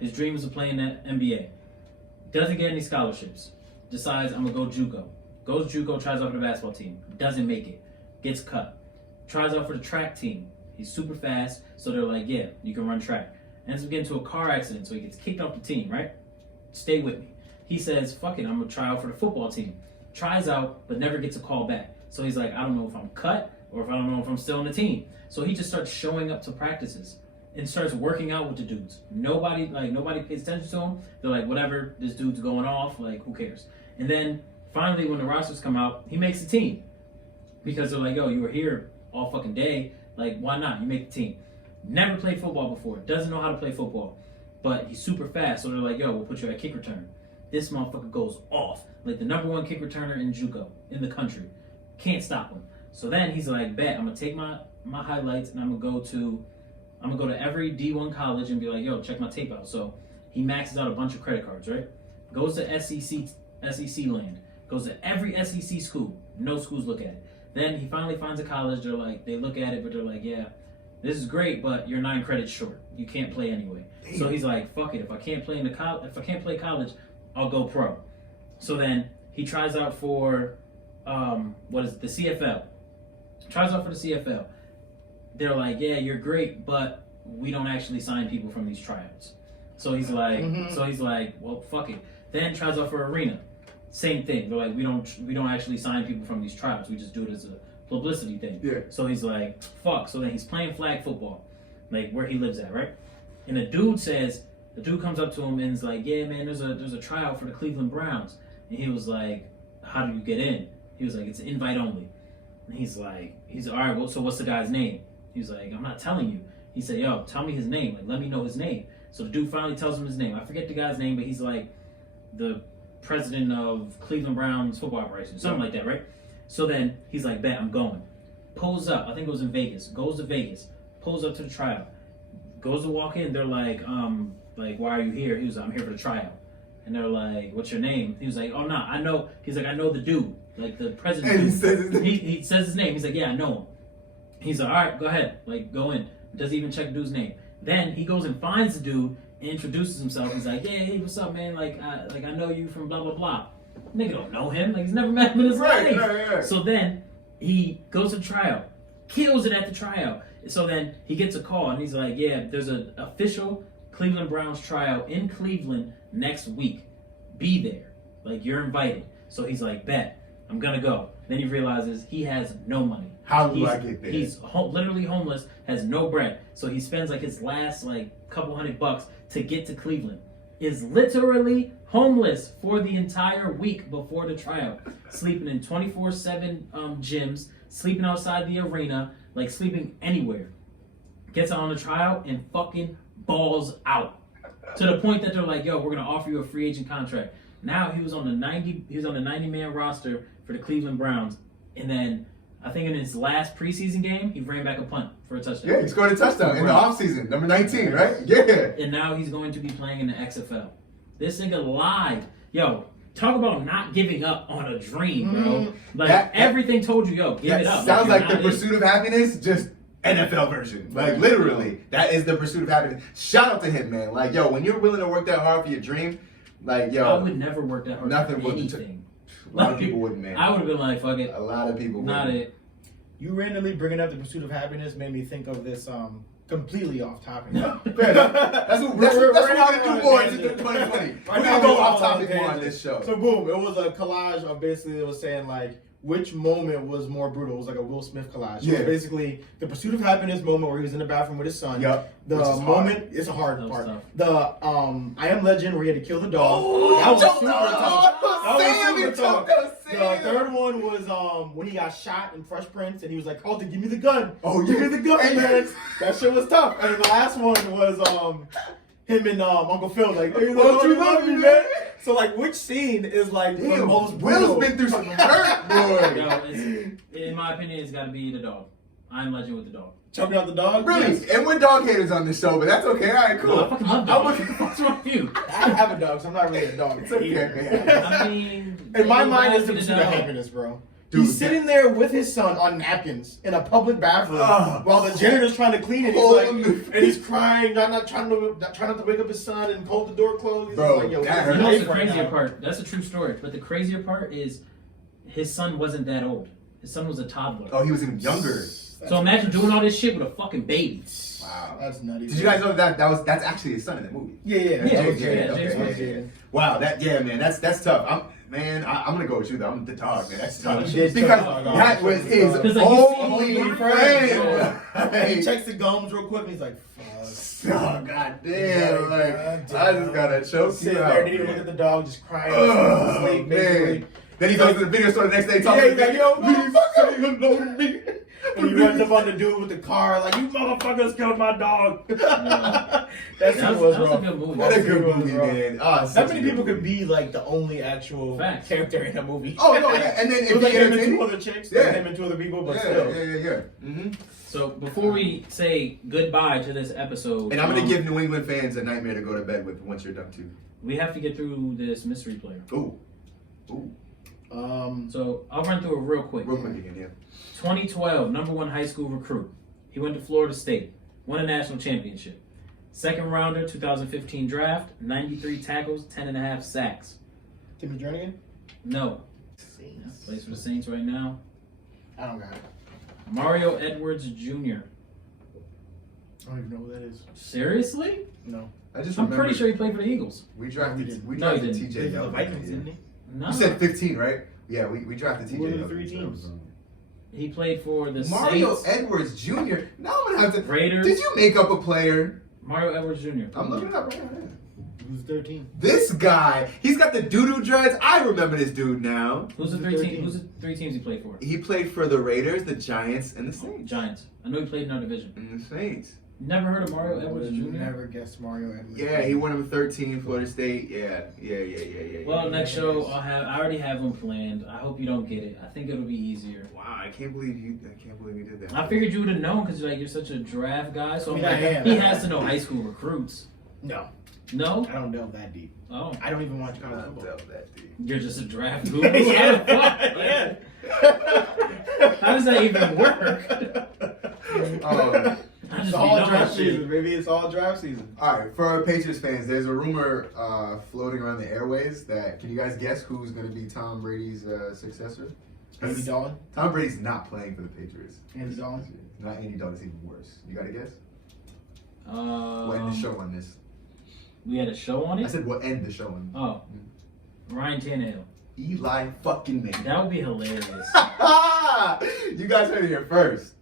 His dream was to play in the NBA. Doesn't get any scholarships. Decides, I'm going to go JUCO. Goes JUCO, tries out for the basketball team. Doesn't make it. Gets cut. Tries out for the track team. He's super fast, so they're like, yeah, you can run track. Ends up getting into a car accident, so he gets kicked off the team, right? Stay with me. He says, fuck it, I'm going to try out for the football team. Tries out, but never gets a call back. So he's like, I don't know if I'm cut or if I don't know if I'm still on the team. So he just starts showing up to practices and starts working out with the dudes. Nobody pays attention to him. They're like, whatever, this dude's going off, like, who cares? And then finally, when the rosters come out, he makes the team. Because they're like, yo, you were here all fucking day, like, why not? You make the team. Never played football before, doesn't know how to play football, but he's super fast, so they're like, yo, we'll put you at kick return. This motherfucker goes off, like the number one kick returner in JUCO, in the country. Can't stop him. So then he's like, bet, I'm gonna take my highlights and I'm gonna go to I'm gonna go to every D1 college and be like, yo, check my tape out. So he maxes out a bunch of credit cards, right? Goes to SEC land. Goes to every SEC school. No schools look at it. Then he finally finds a college. They look at it, but they're like, yeah, this is great, but you're 9 credits short. You can't play anyway. Damn. So he's like, fuck it. If I can't play college, I'll go pro. So then he tries out for the CFL. Tries out for the CFL. They're like, yeah, you're great, but we don't actually sign people from these tryouts. So he's like, well, fuck it. Then tries out for Arena. Same thing. They're like, we don't actually sign people from these tryouts. We just do it as a publicity thing. Yeah. So he's like, fuck. So then he's playing flag football, like where he lives at, right? And the dude comes up to him and is like, yeah, man, there's a tryout for the Cleveland Browns. And he was like, how do you get in? He was like, it's invite only. And he's all right, well, so what's the guy's name? He was like, I'm not telling you. He said, yo, tell me his name. Like, let me know his name. So the dude finally tells him his name. I forget the guy's name, but he's like the president of Cleveland Browns football operations, something like that, right? So then he's like, bet, I'm going. Pulls up. I think it was in Vegas. Goes to Vegas. Pulls up to the tryout. Goes to walk in. They're like, why are you here? He was like, I'm here for the tryout. And they're like, what's your name? He was like, oh, no, I know. He's like, I know the dude, like the president. And he says his name. He says his name. He's like, yeah, I know him. He's like, all right, go ahead. Like, go in. Doesn't even check the dude's name. Then he goes and finds the dude and introduces himself. He's like, yeah, hey, what's up, man? I know you from blah, blah, blah. Nigga don't know him. Like, he's never met him in his life. Right. So then he goes to tryout. Kills it at the tryout. So then he gets a call and he's like, yeah, there's an official Cleveland Browns tryout in Cleveland next week. Be there. Like, you're invited. So he's like, bet, I'm gonna go. Then he realizes he has no money. How do I get there? He's literally homeless, has no bread. So he spends like his last couple $100 to get to Cleveland. Is literally homeless for the entire week before the tryout. Sleeping in 24/7 gyms, sleeping outside the arena, like sleeping anywhere. Gets on the tryout and fucking balls out. To the point that they're like, yo, we're gonna offer you a free agent contract. Now he was on the 90-man roster for the Cleveland Browns. And then I think in his last preseason game, he ran back a punt for a touchdown. Yeah, he scored a touchdown in the offseason, number 19, right? Yeah. And now he's going to be playing in the XFL. This nigga lied. Yo, talk about not giving up on a dream, bro. Like, everything told you, yo, give it up. Sounds like the pursuit of happiness, just NFL version. Like, literally, that is the pursuit of happiness. Shout out to him, man. Like, yo, when you're willing to work that hard for your dream, like, yo. I would never work that hard for anything. A lot of people wouldn't, man. I would have been like, fuck it. A lot of people not wouldn't. It. You randomly bringing up the pursuit of happiness made me think of this completely off topic. That's what we're gonna do more in 2020. We're gonna go off topic more on this show. So boom, it was a collage of basically it was saying like which moment was more brutal. It was like a Will Smith collage. Yeah. So basically the pursuit of happiness moment where he was in the bathroom with his son. Yep. The moment it's a hard part. Tough. The I Am Legend where he had to kill the dog. That was super tough. The third one was when he got shot in Fresh Prince and he was like, Carlton, give me the gun. Oh, give me the gun, man. That shit was tough. And the last one was him and Uncle Phil like, hey, don't you love me, man? So like, which scene is like the most brutal? Will's been through some hurt, boy. Yo, in my opinion, it's got to be the dog. I Am Legend with the dog. Chopping out the dog? Really? Yes. And we're dog haters on this show, but that's okay. All right, cool. No, I fucking love dogs. What's wrong with you? I have a dog, so I'm not really a dog. It's okay, man. I mean, in my mind, it's the the pursuit of happiness, bro. Dude, he's sitting there with his son on napkins in a public bathroom while the janitor's trying to clean it. He's like, and he's crying, not trying not to wake up his son and hold the door closed. He's Bro, like, yo, that hurt. You know the crazier part? That's a true story. But the crazier part is his son wasn't that old. His son was a toddler. Oh, he was even younger. So imagine doing all this shit with a fucking baby. Wow, that's nutty. Did you guys know that's actually his son in the movie? Yeah. James. Wow, man, that's tough. I'm gonna go with you though. I'm the dog, man. That's tough. Because that was his only friend. He checks the gums real quick and he's like, fuck. Oh, goddamn. Like, I just gotta choke you out. There, didn't even look at the dog, just crying. Oh, Sleep, basically. Then he goes to the video store the next day talking Yeah, he's like, yo, please say hello to me. And he runs up on the dude with the car, like, you motherfuckers killed my dog. Yeah. That That was was a wrong. good movie. What a That good was movie, wrong. man. Oh, it's How such many a good people could movie. be like the only actual Facts. character in a movie? Oh, no, yeah. And then It if was like he him and two entertaining. other chicks, Yeah. him and two other people, but Yeah, still. yeah. Mm-hmm. So before we say goodbye to this episode, And I'm going to give New England fans a nightmare to go to bed with once you're done, too. we have to get through this mystery player. Ooh. Ooh. So I'll run through it real quick. Real quick again, yeah. 2012, #1 high school recruit. He went to Florida State, won a national championship. Second rounder, 2015 draft, 93 tackles, 10.5 sacks. Timmy Jernigan? No, Saints. plays for the Saints right now. I don't got it. Mario Edwards Jr. I don't even know who that is. Seriously? No. I just I'm remember pretty sure he played for the Eagles. we No, he drafted didn't. TJ. Played for the Yeldon. Vikings, didn't he? No. You said 15, right? Yeah, we drafted TJ. Who were the Yeldon. three teams? He played for the Mario Saints, Edwards Jr. Now I'm gonna have to. Raiders. Did you make up a player? Mario Edwards Jr. I'm looking it up right now. Who's 13? This guy, he's got the doo-doo dreads. I remember this dude now. Who's the Who's three the teams? 13? Who's the three teams he played for? He played for the Raiders, the Giants, and the Saints. Giants. I know he played in our division. And the Saints. Never heard of Mario Edwards Jr. Never guessed Mario Edwards. Yeah, he won him 13, Florida State. Yeah. Well, yeah. next show I already have one planned. I hope you don't get it. I think it'll be easier. Wow, I can't believe you did that. I figured you would have known because you're such a draft guy. So I mean, I'm like, I am. he has to know high school recruits. No, No? I don't delve that deep. Oh, I don't even watch college Not football. delve that deep. you're just a draft guru. How the fuck? Yeah. How does that even work? I just It's be all knowing draft shit. season, baby. It's all draft season. All right, for our Patriots fans, there's a rumor floating around the airways that, can you guys guess who's going to be Tom Brady's successor? Andy Dalton. Tom Brady's not playing for the Patriots. Andy Dalton. Not Andy Dalton, it's even worse. You got to guess? We'll end the show on this. We had a show on I it? said we'll end the show on Oh. Ryan Tannehill. Eli fucking Manning. That would be hilarious. You guys heard it here first.